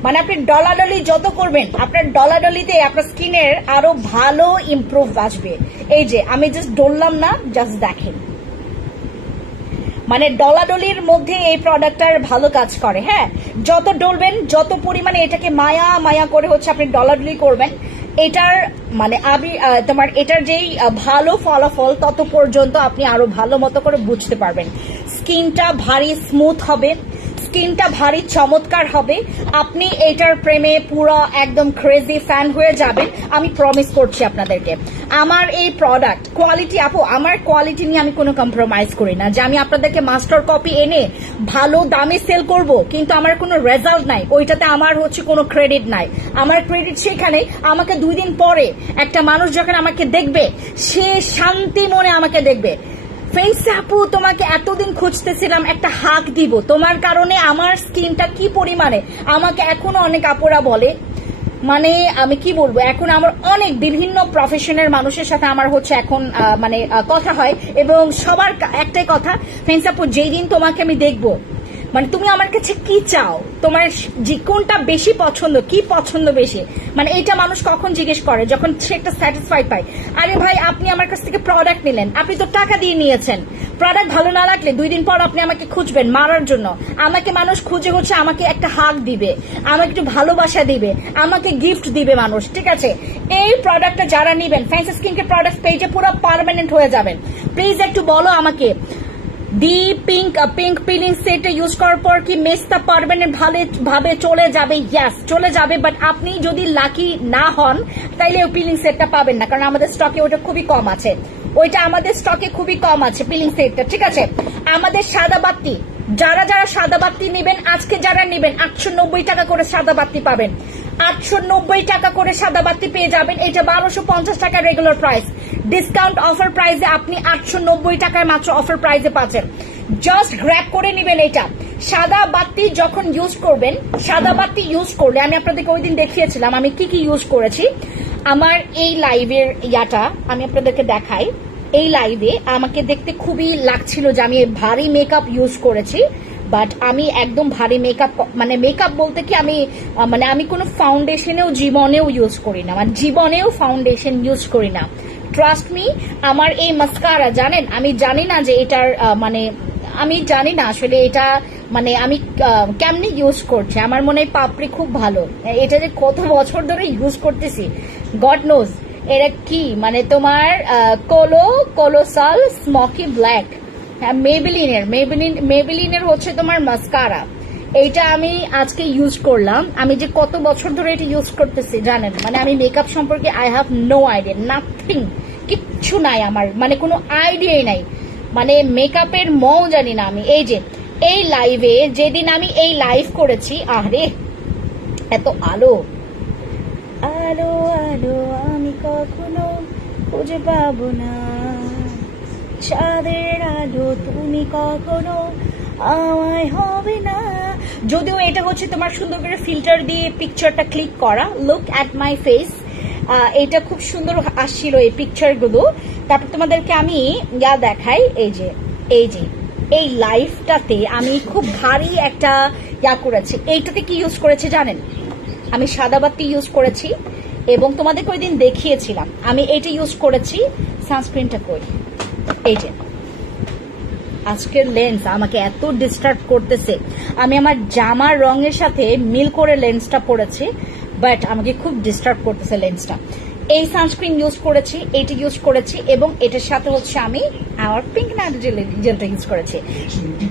মানে আপনি ডলাডলি যত করবেন, আপনার ডলাডলিতে আপনার স্কিনের আরো ভালো ইমপ্রুভ আসবে। এই যে আমি জাস্ট ডললাম না, জাস্ট দেখেন, মানে ডলাডলির মধ্যে এই প্রোডাক্টটার ভালো কাজ করে। হ্যাঁ, যত ডলবেন, যত পরিমাণে এটাকে মায়া করে হচ্ছে আপনি ডলাডলি করবেন, এটার মানে তোমার এটার যেই ভালো ফলাফল তত পর্যন্ত আপনি আরো ভালো মতো করে বুঝতে পারবেন। স্কিনটা ভারী স্মুথ হবে, স্কিনটা ভারী চমৎকার হবে। আপনি এটার প্রেমে পুরো একদম ক্রেজি ফ্যান হয়ে যাবেন, আমি প্রমিস করছি আপনাদেরকে। আমার এই প্রোডাক্ট কোয়ালিটি, আপু আমার কোয়ালিটি নিয়ে আমি কোনো কম্প্রোমাইজ করি না, যে আমি আপনাদেরকে মাস্টার কপি এনে ভালো দামে সেল করব কিন্তু আমার কোনো রেজাল্ট নাই, ওইটাতে আমার হচ্ছে কোনো ক্রেডিট নাই। আমার ক্রেডিট সেখানে আমাকে 2 দিন পরে একটা মানুষ যখন আমাকে দেখবে, সে শান্তি মনে আমাকে দেখবে, ফ্রেন্ডস আপু তোমাকে এতদিন খুঁজতেছিলাম, একটা হাক দিব, তোমার কারণে আমার স্কিনটা কি পরিমাণে, আমাকে এখনো অনেক আপুরা বলে, মানে আমি কি বলবো, এখন আমার অনেক বিভিন্ন প্রফেশনের মানুষের সাথে আমার হচ্ছে এখন মানে কথা হয়, এবং সবার একটাই কথা, ফ্রেন্ডস আপু যেই দিন তোমাকে আমি দেখবো, মানে তুমি আমার কাছে কি চাও, তোমার যে কোনটা বেশি পছন্দ, কি পছন্দ বেশি, মানে এইটা মানুষ কখন জিজ্ঞেস করে, যখন সে একটা স্যাটিসফাইড পায়। আরে ভাই, আপনি আমার কাছ থেকে প্রোডাক্ট নিলেন, আপনি তো টাকা দিয়ে নিয়েছেন, প্রোডাক্ট ভালো না লাগলে 2 দিন পর আপনি আমাকে খুঁজবেন মারার জন্য। আমাকে মানুষ খুঁজে হচ্ছে আমাকে একটা হাগ দিবে, আমাকে একটু ভালোবাসা দিবে, আমাকে গিফট দিবে মানুষ, ঠিক আছে? এই প্রোডাক্টটা যারা নিবেন ফ্যান্সি স্কিনকেয়ার প্রোডাক্ট পেজে পুরো পার্মানেন্ট হয়ে যাবেন। প্লিজ একটু বলো আমাকে, দি পিঙ্ক পিলিং সেট ইউজ করার পর কি মেস্তা পার্মানেন্ট ভাবে চলে যাবে? ইয়েস, চলে যাবে, বাট আপনি যদি লাকি না হন তাইলে ওই পিলিং সেটটা পাবেন না, কারণ আমাদের স্টকে ওটা খুবই কম আছে, ওইটা আমাদের স্টকে খুবই কম আছে পিলিং সেটটা, ঠিক আছে? আমাদের সাদা বাতি, যারা যারা সাদা বাতি নেবেন, আজকে যারা নেবেন 890 টাকা করে সাদা বাতি পাবেন, 890 টাকা করে সাদা বাতি পেয়ে যাবেন। এটা 1250 টাকা রেগুলার প্রাইস, ডিসকাউন্ট অফার প্রাইসে আপনি 890 টাকায় মাত্র অফার প্রাইসে পাচ্ছেন। জাস্ট গ্র্যাব করে নেবেন এটা। সাদা বাতি যখন ইউজ করবেন, সাদা বাতি ইউজ করলে আমি আপনাদেরকে ওই দিন দেখিয়েছিলাম আমি কি কি ইউজ করেছি। আমার এই লাইভের ইয়াটা আমি আপনাদেরকে দেখাই। এই লাইভে আমাকে দেখতে খুবই লাগছিল যে আমি ভারী মেকআপ ইউজ করেছি, বাট আমি একদম ভারী মেকআপ, মানে মেকআপ বলতে কি আমি মানে আমি কোনো ফাউন্ডেশনেও জীবনেও ইউজ করি না, মানে জীবনেও ফাউন্ডেশন ইউজ করি না। ট্রাস্ট মি, আমার এই মাস্কারা জানেন, আমি জানি না যে এটার মানে আমি জানি না আসলে এটা মানে আমি কেমনি ইউজ করছি। আমার মনে হয় পাপড়ি খুব ভালো, এটা যে কত বছর ধরে ইউজ করতেছি গড নোজ। এটা কি মানে তোমার কোলোসাল স্মোকি ব্ল্যাক, মেবেলিনের হচ্ছে তোমার মাস্কারা। এইটা আমি আজকে ইউজ করলাম। আমি যে কত বছর ধরে এটা ইউজ করতেছি জানেন, মানে আমি মেকআপ সম্পর্কে I have no idea, nothing, কিচ্ছু নাই আমার, মানে কোনো আইডিয়াই নাই, মানে মেকআপের মও জানি না আমি। এই যে এই লাইভে যেদিন আমি এই লাইভ করেছি, আরে এত আলো আলো আলো আমি কখনো খুঁজে পাবো না, চাঁদের আলো তুমি কখনো আমায় হবে না। যদিও এটা হচ্ছে তোমার সুন্দর করে ফিল্টার দিয়ে পিকচারটা ক্লিক করা, লুক অ্যাট মাই ফেস, এটা খুব সুন্দর আসছিল এই পিকচারগুলো। তারপর তোমাদেরকে আমি দেখাই, এই লাইফটাতে আমি খুব ভারী একটা করেছি। এইটাতে কি ইউজ করেছি জানেন, আমি সাদা বাতি ইউজ করেছি এবং তোমাদেরকে ওই দিন দেখিয়েছিলাম আমি এইটা ইউজ করেছি। সানস্ক্রিনটা করি, এই যে আজকের লেন্স আমাকে এত ডিস্টার্ব করতেছে, আমি আমার জামার রঙের সাথে মিল করে লেন্সটা পরেছি, বাট আমাকে খুব ডিস্টার্ব করতেছে লেন্সটা। এই সানস্ক্রিন ইউজ করেছি, এইটা ইউজ করেছি এবং এটার সাথে হচ্ছে আমি আমার পিঙ্ক নাইট জেলটা ইউজ করেছি।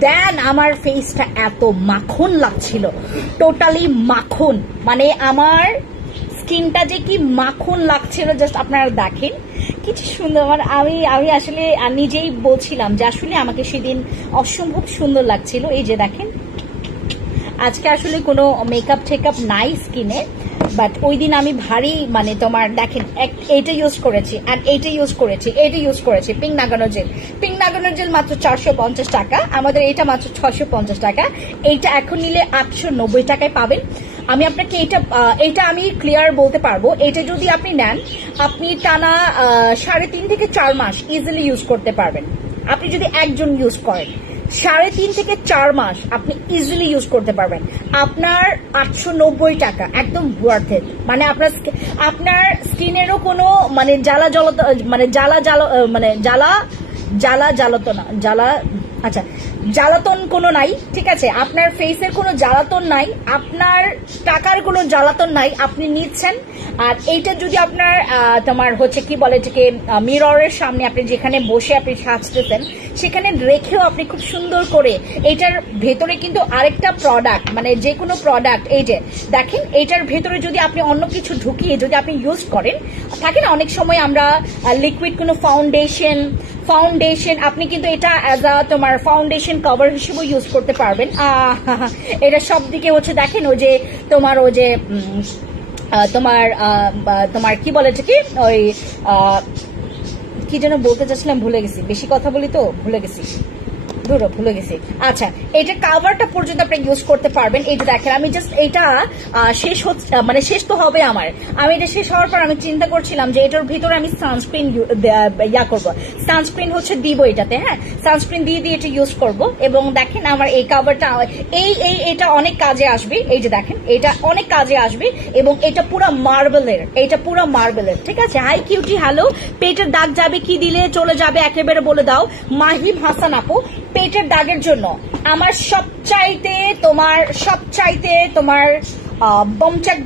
দেন আমার ফেসটা এত মাখন লাগছিল, টোটালি মাখন, মানে আমার স্কিনটা যে কি মাখন লাগছিল জাস্ট আপনারা দেখেন, কিছু সুন্দর। আমি আসলে নিজেই বলছিলাম যে আসলে আমাকে সেদিন অসম্ভব সুন্দর লাগছিল। এই যে দেখেন, আজকে আসলে কোনো মেকআপ টেকআপ নাই স্কিনে, বাট ওই দিন আমি ভারী মানে তোমার দেখেন এইটা ইউজ করেছি, আর এইটা ইউজ করেছি, এইটা ইউজ করেছি পিঙ্ক নাগানো জেল মাত্র 450 টাকা, আমাদের এটা মাত্র 650 টাকা। এইটা এখন নিলে 890 টাকায় পাবেন। আমি আপনাকে এইটা আমি ক্লিয়ার বলতে পারবো, এটা যদি আপনি নেন আপনি টানা 3.5 থেকে 4 মাস ইজিলি ইউজ করতে পারবেন। আপনি যদি একজন ইউজ করেন 3.5 থেকে 4 মাস আপনি ইজিলি ইউজ করতে পারবেন। আপনার 890 টাকা একদম ওয়ার্থ ইট। মানে আপনার স্কিনেরও কোনো মানে জ্বালাতন কোনো নাই, ঠিক আছে? আপনার ফেসের কোনো জ্বালাতন নাই, আপনার টাকার কোনো জ্বালাতন নাই, আপনি নিচ্ছেন। আর এইটা যদি আপনার তোমার হচ্ছে কি বলে এটাকে মিররের সামনে আপনি যেখানে বসে আপনি সাজতেছেন সেখানে রেখেও আপনি খুব সুন্দর করে, এটার ভেতরে কিন্তু আরেকটা প্রোডাক্ট, মানে যে কোনো প্রোডাক্ট, এই যে দেখেন এইটার ভেতরে যদি আপনি অন্য কিছু ঢুকিয়ে যদি আপনি ইউজ করেন, থাকে না অনেক সময় আমরা লিকুইড কোনো ফাউন্ডেশন আপনি কিন্তু এটা অ্যাজ আ তোমার ফাউন্ডেশন কভার হিসেবে ইউজ করতে পারবেন। এটা সব দিকে হচ্ছে দেখেন ওই যে তোমার তোমার কি বলে কি ওই কি যেন বলতে চাচ্ছিলাম ভুলে গেছি, বেশি কথা বলি তো ভুলে গেছি। ধরো ভুলে গেছি। আচ্ছা, এটা কাভারটা পর্যন্ত আপনি ইউজ করতে পারবেন। এই যে দেখেন, আমি জাস্ট এটা শেষ হচ্ছে, মানে শেষ তো হবে আমার। আমি এটা শেষ হওয়ার পর আমি চিন্তা করছিলাম যে এটার ভিতরে আমি সানস্ক্রিন করবো, সানস্ক্রিন হচ্ছে দিব এটাতে। হ্যাঁ, সানস্ক্রিন দিয়ে এটা ইউজ করব। এবং দেখেন আমার এই কাভারটা এটা অনেক কাজে আসবে। এই যে দেখেন, এটা অনেক কাজে আসবে এবং এটা পুরো মার্বেলের, ঠিক আছে। High cutie, hello. পেটের দাগ যাবে কি দিলে চলে যাবে একেবারে বলে দাও। মাহিম হাসান আপু, পেটের দাগের জন্য আমার সবচাইতে তোমার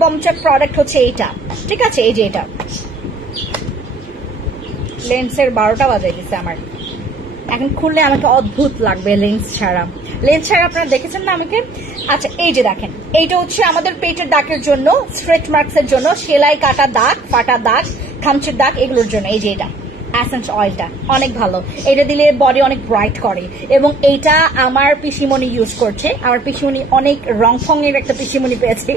বমচাক প্রোডাক্ট হচ্ছে এইটা, ঠিক আছে। এই যে এটা লেন্সের 12টা বাজাই দিচ্ছে আমার, এখন খুললে আমাকে অদ্ভুত লাগবে লেন্স ছাড়া আপনারা দেখেছেন না আমাকে। আচ্ছা, এই যে দেখেন, এইটা হচ্ছে আমাদের পেটের দাগের জন্য, স্ট্রেচ মার্কসের জন্য, সেলাই কাটা দাগ, ফাটা দাগ, খামচির দাগ, এগুলোর জন্য। এই যে এটা অ্যাসেন্স অয়েলটা অনেক ভালো, এটা দিলে বডি অনেক ব্রাইট করে। এবং এইটা আমার পিসিমণি ইউজ করছে। আমার পিসিমণি অনেক রংফঙের একটা পিসিমণি পেয়েছে,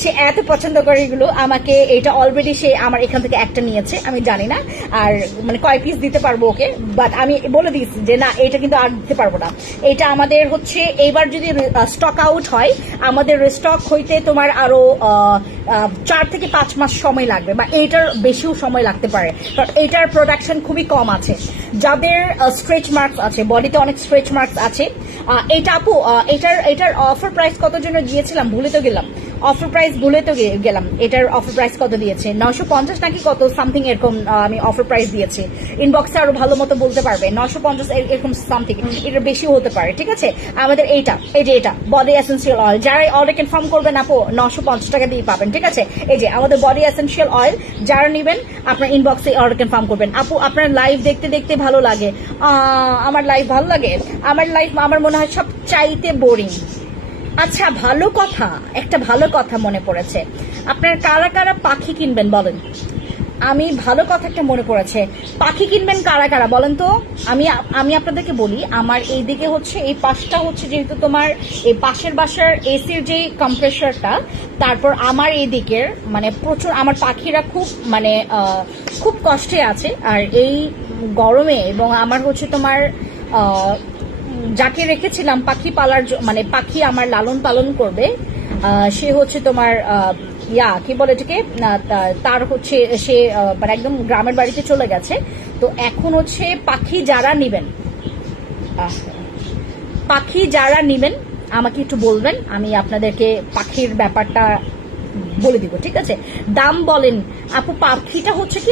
সে এত পছন্দ করে এগুলো। আমাকে এটা অলরেডি সে আমার এখান থেকে একটা নিয়েছে, আমি জানি না আর মানে কয় পিস দিতে পারবো ওকে, বাট আমি বলে দিয়েছি যে না, এটা কিন্তু আর দিতে পারবো না। এটা আমাদের হচ্ছে এইবার যদি স্টক আউট হয়, আমাদের স্টক হইতে তোমার আরো 4 থেকে 5 মাস সময় লাগবে, বা এইটার বেশিও সময় লাগতে পারে, কারণ এটার প্রোডাকশন খুবই কম আছে। যাদের স্ট্রেচ মার্কস আছে, বডিতে অনেক স্ট্রেচ মার্কস আছে, এটা আপু এটার অফার প্রাইস কত জন্য দিয়েছিলাম ভুলে তো গেলাম, এটার অফার প্রাইস কত দিয়েছে, 950 নাকি কত সামথিং এরকম আমি অফার প্রাইস দিয়েছি। ইনবক্সে আরো ভালো মতো বলতে পারবে, 950 এরকম সামথিং, এটা বেশিও হতে পারে, ঠিক আছে। আমাদের এই যে এটা বডি এসেন্সিয়াল অয়েল, যারা অর্ডার কনফার্ম করবেন আপু 950 টাকা দিয়ে পাবেন, ঠিক আছে। এই যে আমাদের বডি এসেন্সিয়াল অয়েল, যারা নেবেন আপনার ইনবক্সে অর্ডার কনফার্ম করবেন। আপু আপনার লাইভ দেখতে ভালো লাগে, আমার লাইভ ভালো লাগে, আমার মনে হয় সব চাইতে বোরিং। আচ্ছা, একটা ভালো কথা মনে পড়েছে, আপনার কারা পাখি কিনবেন বলেন। আমি ভালো কথা একটা মনে পড়েছে, পাখি কিনবেন কারা বলেন তো। আমি আপনাদেরকে বলি, আমার এই দিকে হচ্ছে, এই পাশটা হচ্ছে যেহেতু তোমার এই পাশের বাসার এসির যে কম্প্রেসারটা, তারপর আমার এই দিকের মানে প্রচুর আমার পাখিরা খুব কষ্টে আছে। আর এই গরমে, এবং আমার হচ্ছে তোমার যাকে রেখেছিলাম পাখি পালার, মানে পাখি আমার লালন পালন করবে, সে হচ্ছে তোমার কি বলে এটাকে, তার হচ্ছে সে মানে একদম গ্রামের বাড়িতে চলে গেছে। তো এখন হচ্ছে পাখি যারা নিবেন আমাকে একটু বলবেন, আমি আপনাদেরকে পাখির ব্যাপারটা বলে দিব, ঠিক আছে। দাম বলেন আপু। পাখিটা হচ্ছে কি,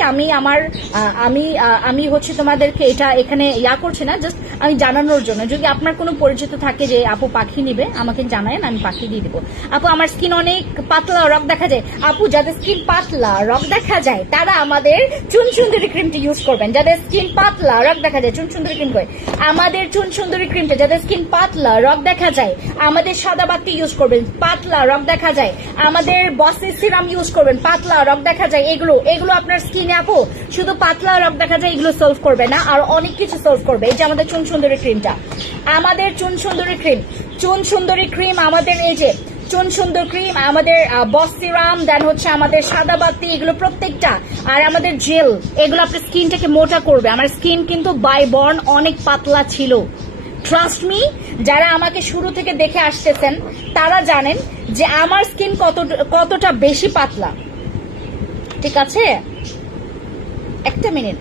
আমি হচ্ছে তোমাদেরকে এটা এখানে করছি না, জাস্ট আমি জানানোর জন্য। যদি আপনার কোনো পরিচিত থাকে যে আপু পাখি নিবে, আমাকে জানায়েন, আমি পাখি দিয়ে দিব। আপু আমার স্কিন অনেক পাতলা, রক দেখা যায়। আপু যাদের স্কিন পাতলা, রক দেখা যায়, তারা আমাদের চুনসুন্দরী ক্রিমটি ইউজ করবেন। যাদের স্কিন পাতলা, রক দেখা যায়, চুনসুন্দরী ক্রিম করে আমাদের চুনসুন্দরী ক্রিমটা। যাদের স্কিন পাতলা, রক দেখা যায়, আমাদের সাদা বাতি ইউজ করবেন, পাতলা রক দেখা যায়। আমাদের বসের সিরাম ইউজ করবেন, পাতলা রক দেখা যায়। এগুলো আপনার স্কিনে আপু শুধু পাতলা রক দেখা যায় এগুলো সলভ করবে না, আর অনেক কিছু সলভ করবে। এই যে আমাদের চুনসুন্দরী ক্রিমটা, আমাদের চুনসুন্দরী ক্রিম, আমাদের এই যে চুনসুন্দর ক্রিম, আমাদের বস সিরাম, দেন হচ্ছে আমাদের সাদা বাতি, এগুলো প্রত্যেকটা, আর আমাদের জেল, এগুলো আপনার স্কিনটাকে মোটা করবে। আমার স্কিন কিন্তু বাই বর্ন অনেক পাতলা ছিল, ট্রাস্ট মি। যারা আমাকে শুরু থেকে দেখে আসতেছেন তারা জানেন যে আমার স্কিন কতটা বেশি পাতলা, ঠিক আছে। একটা মিনিট,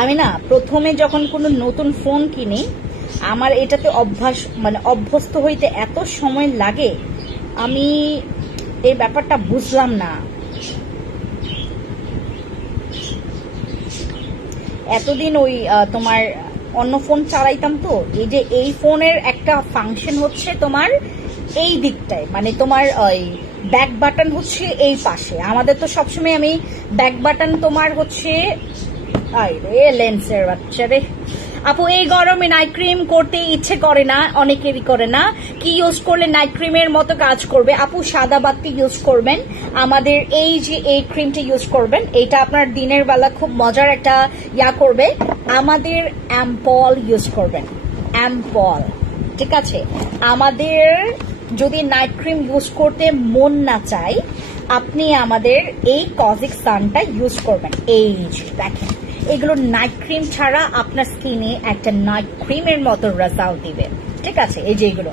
আমি না প্রথমে যখন কোনো নতুন ফোন কিনি, আমার এটাতে অভ্যস্ত হইতে এত সময় লাগে, আমি এই ব্যাপারটা বুঝলাম না। এতদিন ওই তোমার অন্য ফোন চালাইতাম, তো এই ফোনের একটা ফাংশন হচ্ছে তোমার এই দিকটায়, মানে তোমার ওই ব্যাক বাটন হচ্ছে এই পাশে। আমাদের তো সবসময় আমি ব্যাক বাটন তোমার হচ্ছে লেন্সের বাচ্চা রে। আপু এই গরমে নাইট ক্রিম করতে ইচ্ছে করে না, অনেকেরই করে না। কি ইউজ করলে নাইট ক্রিমের মতো কাজ করবে? আপু সাদা বাতি ইউজ করবেন, আমাদের এই যে এই ক্রিমটা ইউজ করবেন, এটা আপনার দিনের বেলা খুব মজার একটা করবে। আমাদের অ্যাম্পল ইউজ করবেন, অ্যাম্পল, ঠিক আছে। আমাদের যদি নাইট ক্রিম ইউজ করতে মন না চায়, আপনি আমাদের এই কজিক সানটা ইউজ করবেন। এই যে দেখেন, এগুলো নাইট ক্রিম ছাড়া আপনার স্কিনে একটা নাইট ক্রিমের মতো রেজাল্ট দিবে। ঠিক আছে, এই যে এগুলো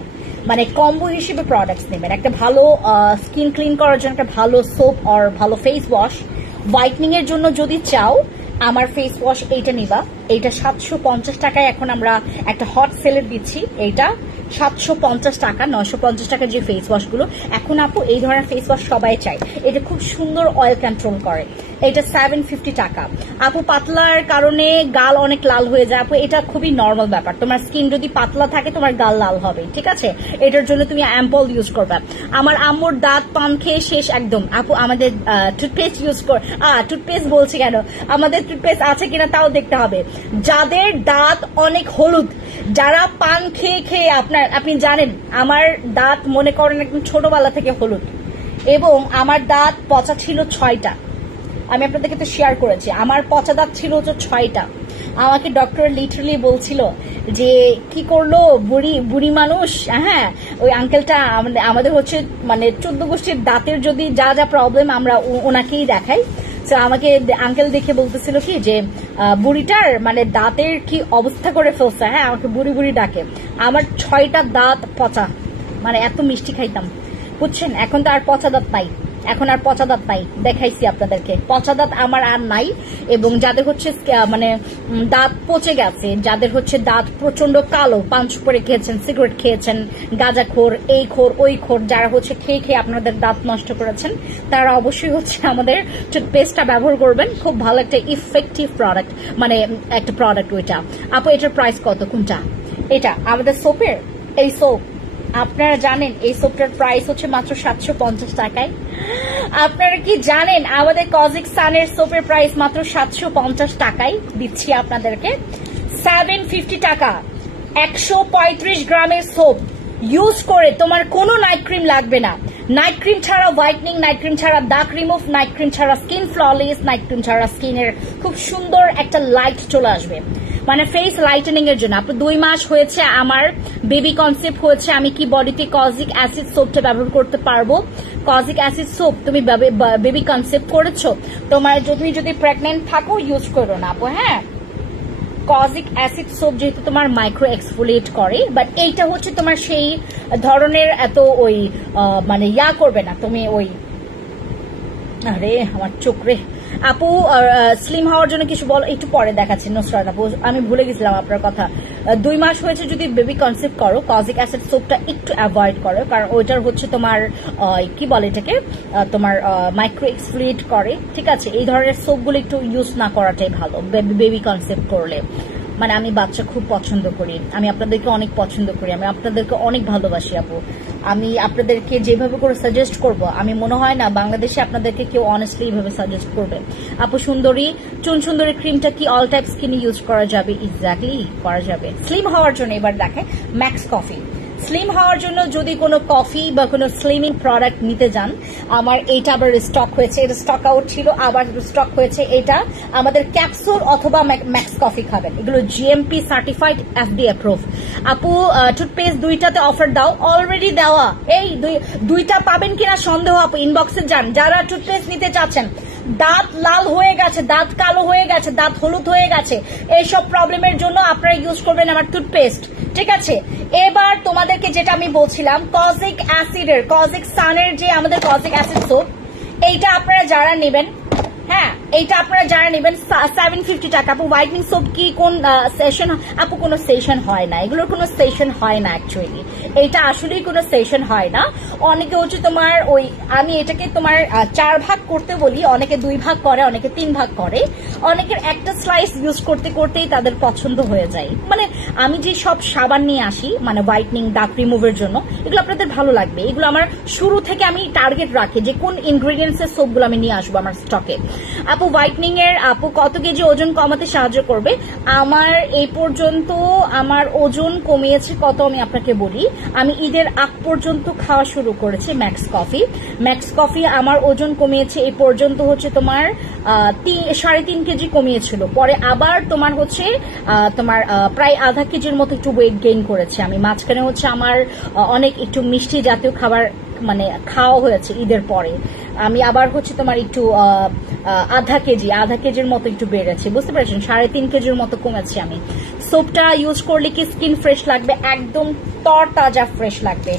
মানে কম্বো হিসেবে প্রোডাক্টস নেবেন। একটা ভালো স্কিন ক্লিন করার জন্য একটা ভালো সোপ আর ভালো ফেস ওয়াশ, হোয়াইটনিং এর জন্য যদি চাও আমার ফেস ওয়াশ এইটা নিবা। এইটা 750 টাকায় এখন আমরা একটা হট সেলে দিচ্ছি। এইটা 750 টাকা, 950 টাকা যে ফেস ওয়াশ গুলো এখন আপু এই ধরনের ফেস ওয়াশ সবাই চাই। এটা খুব সুন্দর অয়েল কন্ট্রোল করে। এটা 750 টাকা। আপু পাতলার কারণে গাল অনেক লাল হয়ে যায় আপু, এটা খুবই নর্মাল ব্যাপার। তোমার স্কিন যদি পাতলা থাকে তোমার গাল লাল হবে, ঠিক আছে? এটার জন্য তুমি অ্যাম্পল ইউজ করবে। আমার আম্মুর দাঁত পান খেয়ে শেষ একদম আপু, আমাদের টুথপেস্ট ইউজ কর, টুথপেস্ট বলছি কেন, আমাদের টুথপেস্ট আছে কিনা তাও দেখতে হবে। যাদের দাঁত অনেক হলুদ, যারা পান খেয়ে খেয়ে আপনি জানেন আমার দাঁত মনে করেন একদম ছোটবেলা থেকে হলুদ, এবং আমার দাঁত পচা ছিল 6টা। আমি আপনাদেরকে তো শেয়ার করেছি আমার পচা দাঁত ছিল হচ্ছে 6টা। আমাকে ডক্টর লিটারালি বলছিল যে কি করলো বুড়ি মানুষ। হ্যাঁ, ওই আঙ্কেলটা আমাদের হচ্ছে মানে 14 গোষ্ঠীর দাঁতের যদি যা যা প্রবলেম আমরা ওনাকেই দেখাই। তো আমাকে আঙ্কেল দেখে বলতেছিল কি যে বুড়িটার মানে দাঁতের কি অবস্থা করে ফেলছে। হ্যাঁ, আমাকে বুড়ি বুড়ি ডাকে। আমার 6টা দাঁত পচা, মানে এত মিষ্টি খাইতাম বুঝছেন। এখন তো আর পচা দাঁত নাই, এখন আর পচা দাঁত নাই, দেখাইছি আপনাদেরকে পচা দাঁত আমার আর নাই। এবং যাদের হচ্ছে মানে দাঁত পচে গেছে, যাদের হচ্ছে দাঁত প্রচন্ড কালো, পান সুপারি খেয়েছেন, সিগারেট খেয়েছেন, গাঁজাখোর, এই খোর ওই খোর, যারা হচ্ছে খেয়ে খেয়ে আপনাদের দাঁত নষ্ট করেছেন, তারা অবশ্যই হচ্ছে আমাদের টুথপেস্টটা ব্যবহার করবেন। খুব ভালো একটা ইফেক্টিভ প্রোডাক্ট, মানে একটা প্রোডাক্ট ওইটা। আপু এটার প্রাইস কত? কোনটা? এটা আমাদের সোপের এই সোপ, আপনারা জানেন এই সোপটার প্রাইস হচ্ছে মাত্র 750 টাকায়। আপনারা কি জানেন আমাদের কজিক সানের সোপের প্রাইস মাত্র 750 টাকায় দিচ্ছি আপনাদেরকে। 750 টাকা 135 গ্রামের সোপ ইউজ করে তোমার কোনো নাইট ক্রিম লাগবে না। নাইট ক্রিম ছাড়া হোয়াইটনিং, নাইট ক্রিম ছাড়া দাগ রিমুভ, নাইট ক্রিম ছাড়া স্কিন ফ্ললেস, নাইট ক্রিম ছাড়া স্কিনের খুব সুন্দর একটা লাইট চলে আসবে, মানে ফেস লাইটেনিং এর জন্য। আপনি 2 মাস হয়েছে আমার বেবি কনসেপ্ট হয়েছে, আমি কি বডিতে কজিক অ্যাসিড সোপটা ব্যবহার করতে পারবো। কজিক অ্যাসিড সোপ তুমি বেবি কনসেপ্ট করেছো, তুমি যদি প্রেগনেন্ট থাকো ইউজ করো না আপু। হ্যাঁ, কজিক অ্যাসিড সোপ যেহেতু তোমার মাইক্রো এক্সফোলিয়েট করে, বাট এইটা হচ্ছে তোমার সেই ধরনের এত ওই মানে ইয়া করবে না তুমি ওই, আরে আমার চোখ রে আপু। স্লিম হওয়ার জন্য কিছু বল, একটু পরে দেখাচ্ছি নুসরাত আপু, আমি ভুলে গেছিলাম আপনার কথা। 2 মাস হয়েছে যদি বেবি কনসেপ্ট করো, কজিক অ্যাসিড সোপটা একটু অ্যাভয়েড করো, কারণ ওইটার হচ্ছে তোমার কি বলে এটাকে, তোমার মাইক্রো এক্সফোলিয়েট করে। ঠিক আছে, এই ধরনের সোপগুলো একটু ইউজ না করাটাই ভালো বেবি কনসেপ্ট করলে। মানে আমি বাচ্চা খুব পছন্দ করি, আমি আপনাদেরকে অনেক পছন্দ করি, আমি আপনাদেরকে অনেক ভালোবাসি আপু। আমি আপনাদেরকে যেভাবে করে সাজেস্ট করব, আমি মনে হয় না বাংলাদেশে আপনাদেরকে কেউ অনেস্টলি এইভাবে সাজেস্ট করবে। আপু সুন্দরী চুন সুন্দরী ক্রিমটা কি অল টাইপ স্কিনে ইউজ করা যাবে? এক্স্যাক্টলি করা যাবে। স্লিম হওয়ার জন্য এবার দেখে ম্যাক্স কফি। স্লিম হওয়ার জন্য যদি কোনো কফি বা কোনো স্লিমিং প্রোডাক্ট নিতে যান, আমার এইটা আবার স্টক হয়েছে, এটা স্টক আউট ছিল আবার স্টক হয়েছে। এটা আমাদের ক্যাপসুল অথবা ম্যাক্স কফি খাবেন, এগুলো জিএমপি সার্টিফাইড, এফডি অ্যাপ্রুভ। আপু টুথপেস্ট 2টাতে অফার দাও, অলরেডি দেওয়া। এই 2টা পাবেন কিনা সন্দেহ আপু, ইনবক্সে যান যারা টুথপেস্ট নিতে চাচ্ছেন। দাঁত লাল হয়ে গেছে, দাঁত কালো হয়ে গেছে, দাঁত হলুদ হয়ে গেছে, এইসব প্রবলেমের জন্য আপনারা ইউজ করবেন আমার টুথপেস্ট। ঠিক আছে, এবার তোমাদেরকে যেটা আমি বলছিলাম, কজিক অ্যাসিডের, কজিক সানের যে আমাদের কজিক অ্যাসিড সোপ, এইটা আপনারা যারা নেবেন, হ্যাঁ এইটা আপনারা যারা নেবেন 750 টাকা। আপু হোয়াইটনিং সোপ কি কোন সেশন? আপু কোনো সেশন হয় না, এগুলোর কোনো সেশন হয় না অ্যাকচুয়ালি, এইটা আসলেই কোনো সেশন হয় না। অনেকে হচ্ছে তোমার ওই, আমি এটাকে তোমার 4 ভাগ করতে বলি, অনেকে 2 ভাগ করে, অনেকে 3 ভাগ করে, অনেকের একটা স্লাইস ইউজ করতে করতেই তাদের পছন্দ হয়ে যায়। মানে আমি যে সব সাবান নিয়ে আসি মানে হোয়াইটনিং দাগ রিমুভের জন্য, এগুলো আপনাদের ভালো লাগবে। এগুলো আমার শুরু থেকে আমি টার্গেট রাখি যে কোন ইনগ্রেডিয়েন্টস এর সোপগুলো আমি নিয়ে আসবো আমার স্টকে। আপু হোয়াইটনিং এর আপু কত কেজি ওজন কমাতে সাহায্য করবে? আমার এই পর্যন্ত আমার ওজন কমিয়েছে কত আমি আপনাকে বলি। আমি ঈদের আগ পর্যন্ত খাওয়া শুরু করেছি ম্যাক্স কফি। ম্যাক্স কফি আমার ওজন কমিয়েছে এই পর্যন্ত হচ্ছে তোমার 3.5 কেজি কমিয়েছিল, পরে আবার তোমার হচ্ছে তোমার প্রায় ½ কেজির মতো একটু ওয়েট গেইন করেছে। আমি মাঝখানে হচ্ছে আমার অনেক একটু মিষ্টি জাতীয় খাবার মানে খাওয়া হয়েছে ঈদের পরে। আমি আবার হচ্ছে তোমার একটু আধা কেজির মতো একটু বেড়েছে, বুঝতে পেরেছেন, 3.5 কেজির মতো কমেছে আমি। সোপটা ইউজ করলে কি স্কিন ফ্রেশ লাগবে, একদম তরতাজা ফ্রেশ লাগবে।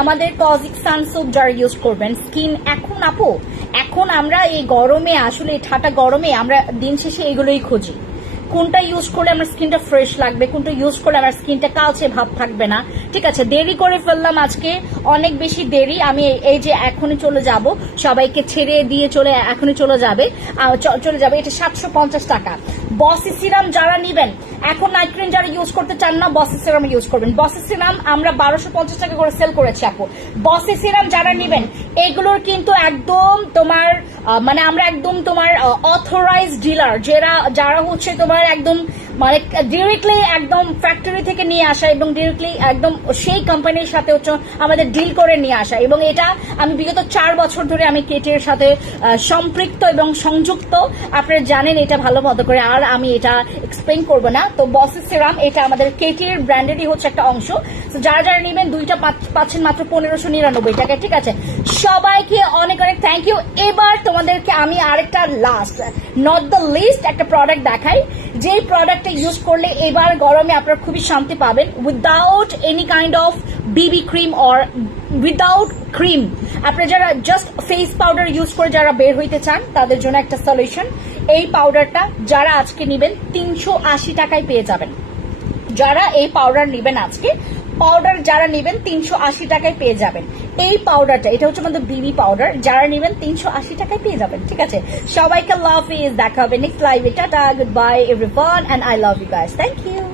আমাদের কজিক সান সোপ যারা ইউজ করবেন, স্কিন এখন আমরা এই গরমে, আসলে এই ঠাটা গরমে আমরা দিন শেষে এগুলোই খুঁজি, কোনটা ইউজ করলে আমার স্কিনটা ফ্রেশ লাগবে, কোনটা ইউজ করলে আমার স্কিনটা কালচে ভাব থাকবে না। ঠিক আছে, দেরি করে ফেললাম আজকে, অনেক বেশি দেরি। আমি এই যে এখনই চলে যাব, সবাইকে ছেড়ে দিয়ে এখনই চলে যাবে। এটা 750 টাকা। বসি সিরাম যারা নিবেন, এখন নাইট ক্রিম যারা ইউজ করতে চান না, বসি সিরাম ইউজ করবেন। বসি সিরাম আমরা 1250 টাকা করে সেল করেছি আপু। বসি সিরাম যারা নিবেন, এগুলোর কিন্তু একদম তোমার মানে আমরা একদম তোমার অথরাইজ ডিলার, যারা হচ্ছে তোমার একদম মানে ডিরেক্টলি একদম ফ্যাক্টরি থেকে নিয়ে আসা এবং ডিরেক্টলি একদম সেই কোম্পানির সাথে হচ্ছে আমাদের ডিল করে নিয়ে আসা। এবং এটা আমি বিগত 4 বছর ধরে আমি কেটির সাথে সম্পৃক্ত এবং সংযুক্ত, আপনারা জানেন এটা ভালো মতো করে, আর আমি এটা এক্সপ্লেন করব না। তো বসি সিরাম এটা আমাদের কেটির ব্র্যান্ডেরই হচ্ছে একটা অংশ। যারা নেবেন দুইটা পাচ্ছেন মাত্র 1599 টাকায়। ঠিক আছে, সবাইকে অনেক অনেক থ্যাংক ইউ। এবার তোমাদেরকে আমি আরেকটা লাস্ট নট দ্য লিস্ট একটা প্রোডাক্ট দেখাই, যে প্রোডাক্টটা ইউজ করলে এবার গরমে আপনারা খুবই শান্তি পাবেন, without any kind of Bibi cream or without cream. আপনারা যারা জাস্ট ফেস পাউডার ইউজ করে যারা বের হইতে চান, তাদের জন্য একটা সলিউশন। এই পাউডারটা যারা আজকে নেবেন 380 টাকায় পেয়ে যাবেন। যারা এই পাউডার নেবেন আজকে, পাউডার যারা নেবেন 380 টাকায় পেয়ে যাবেন। এই পাউডারটা, এটা হচ্ছে আমাদের বিবি পাউডার, যারা নেবেন 380 টাকায় পেয়ে যাবেন। ঠিক আছে, সবাইকে লাভ ইজ, দেখা হবে নেক্সট লাইভে। Tata, good bye everyone, and I love you guys, thank you.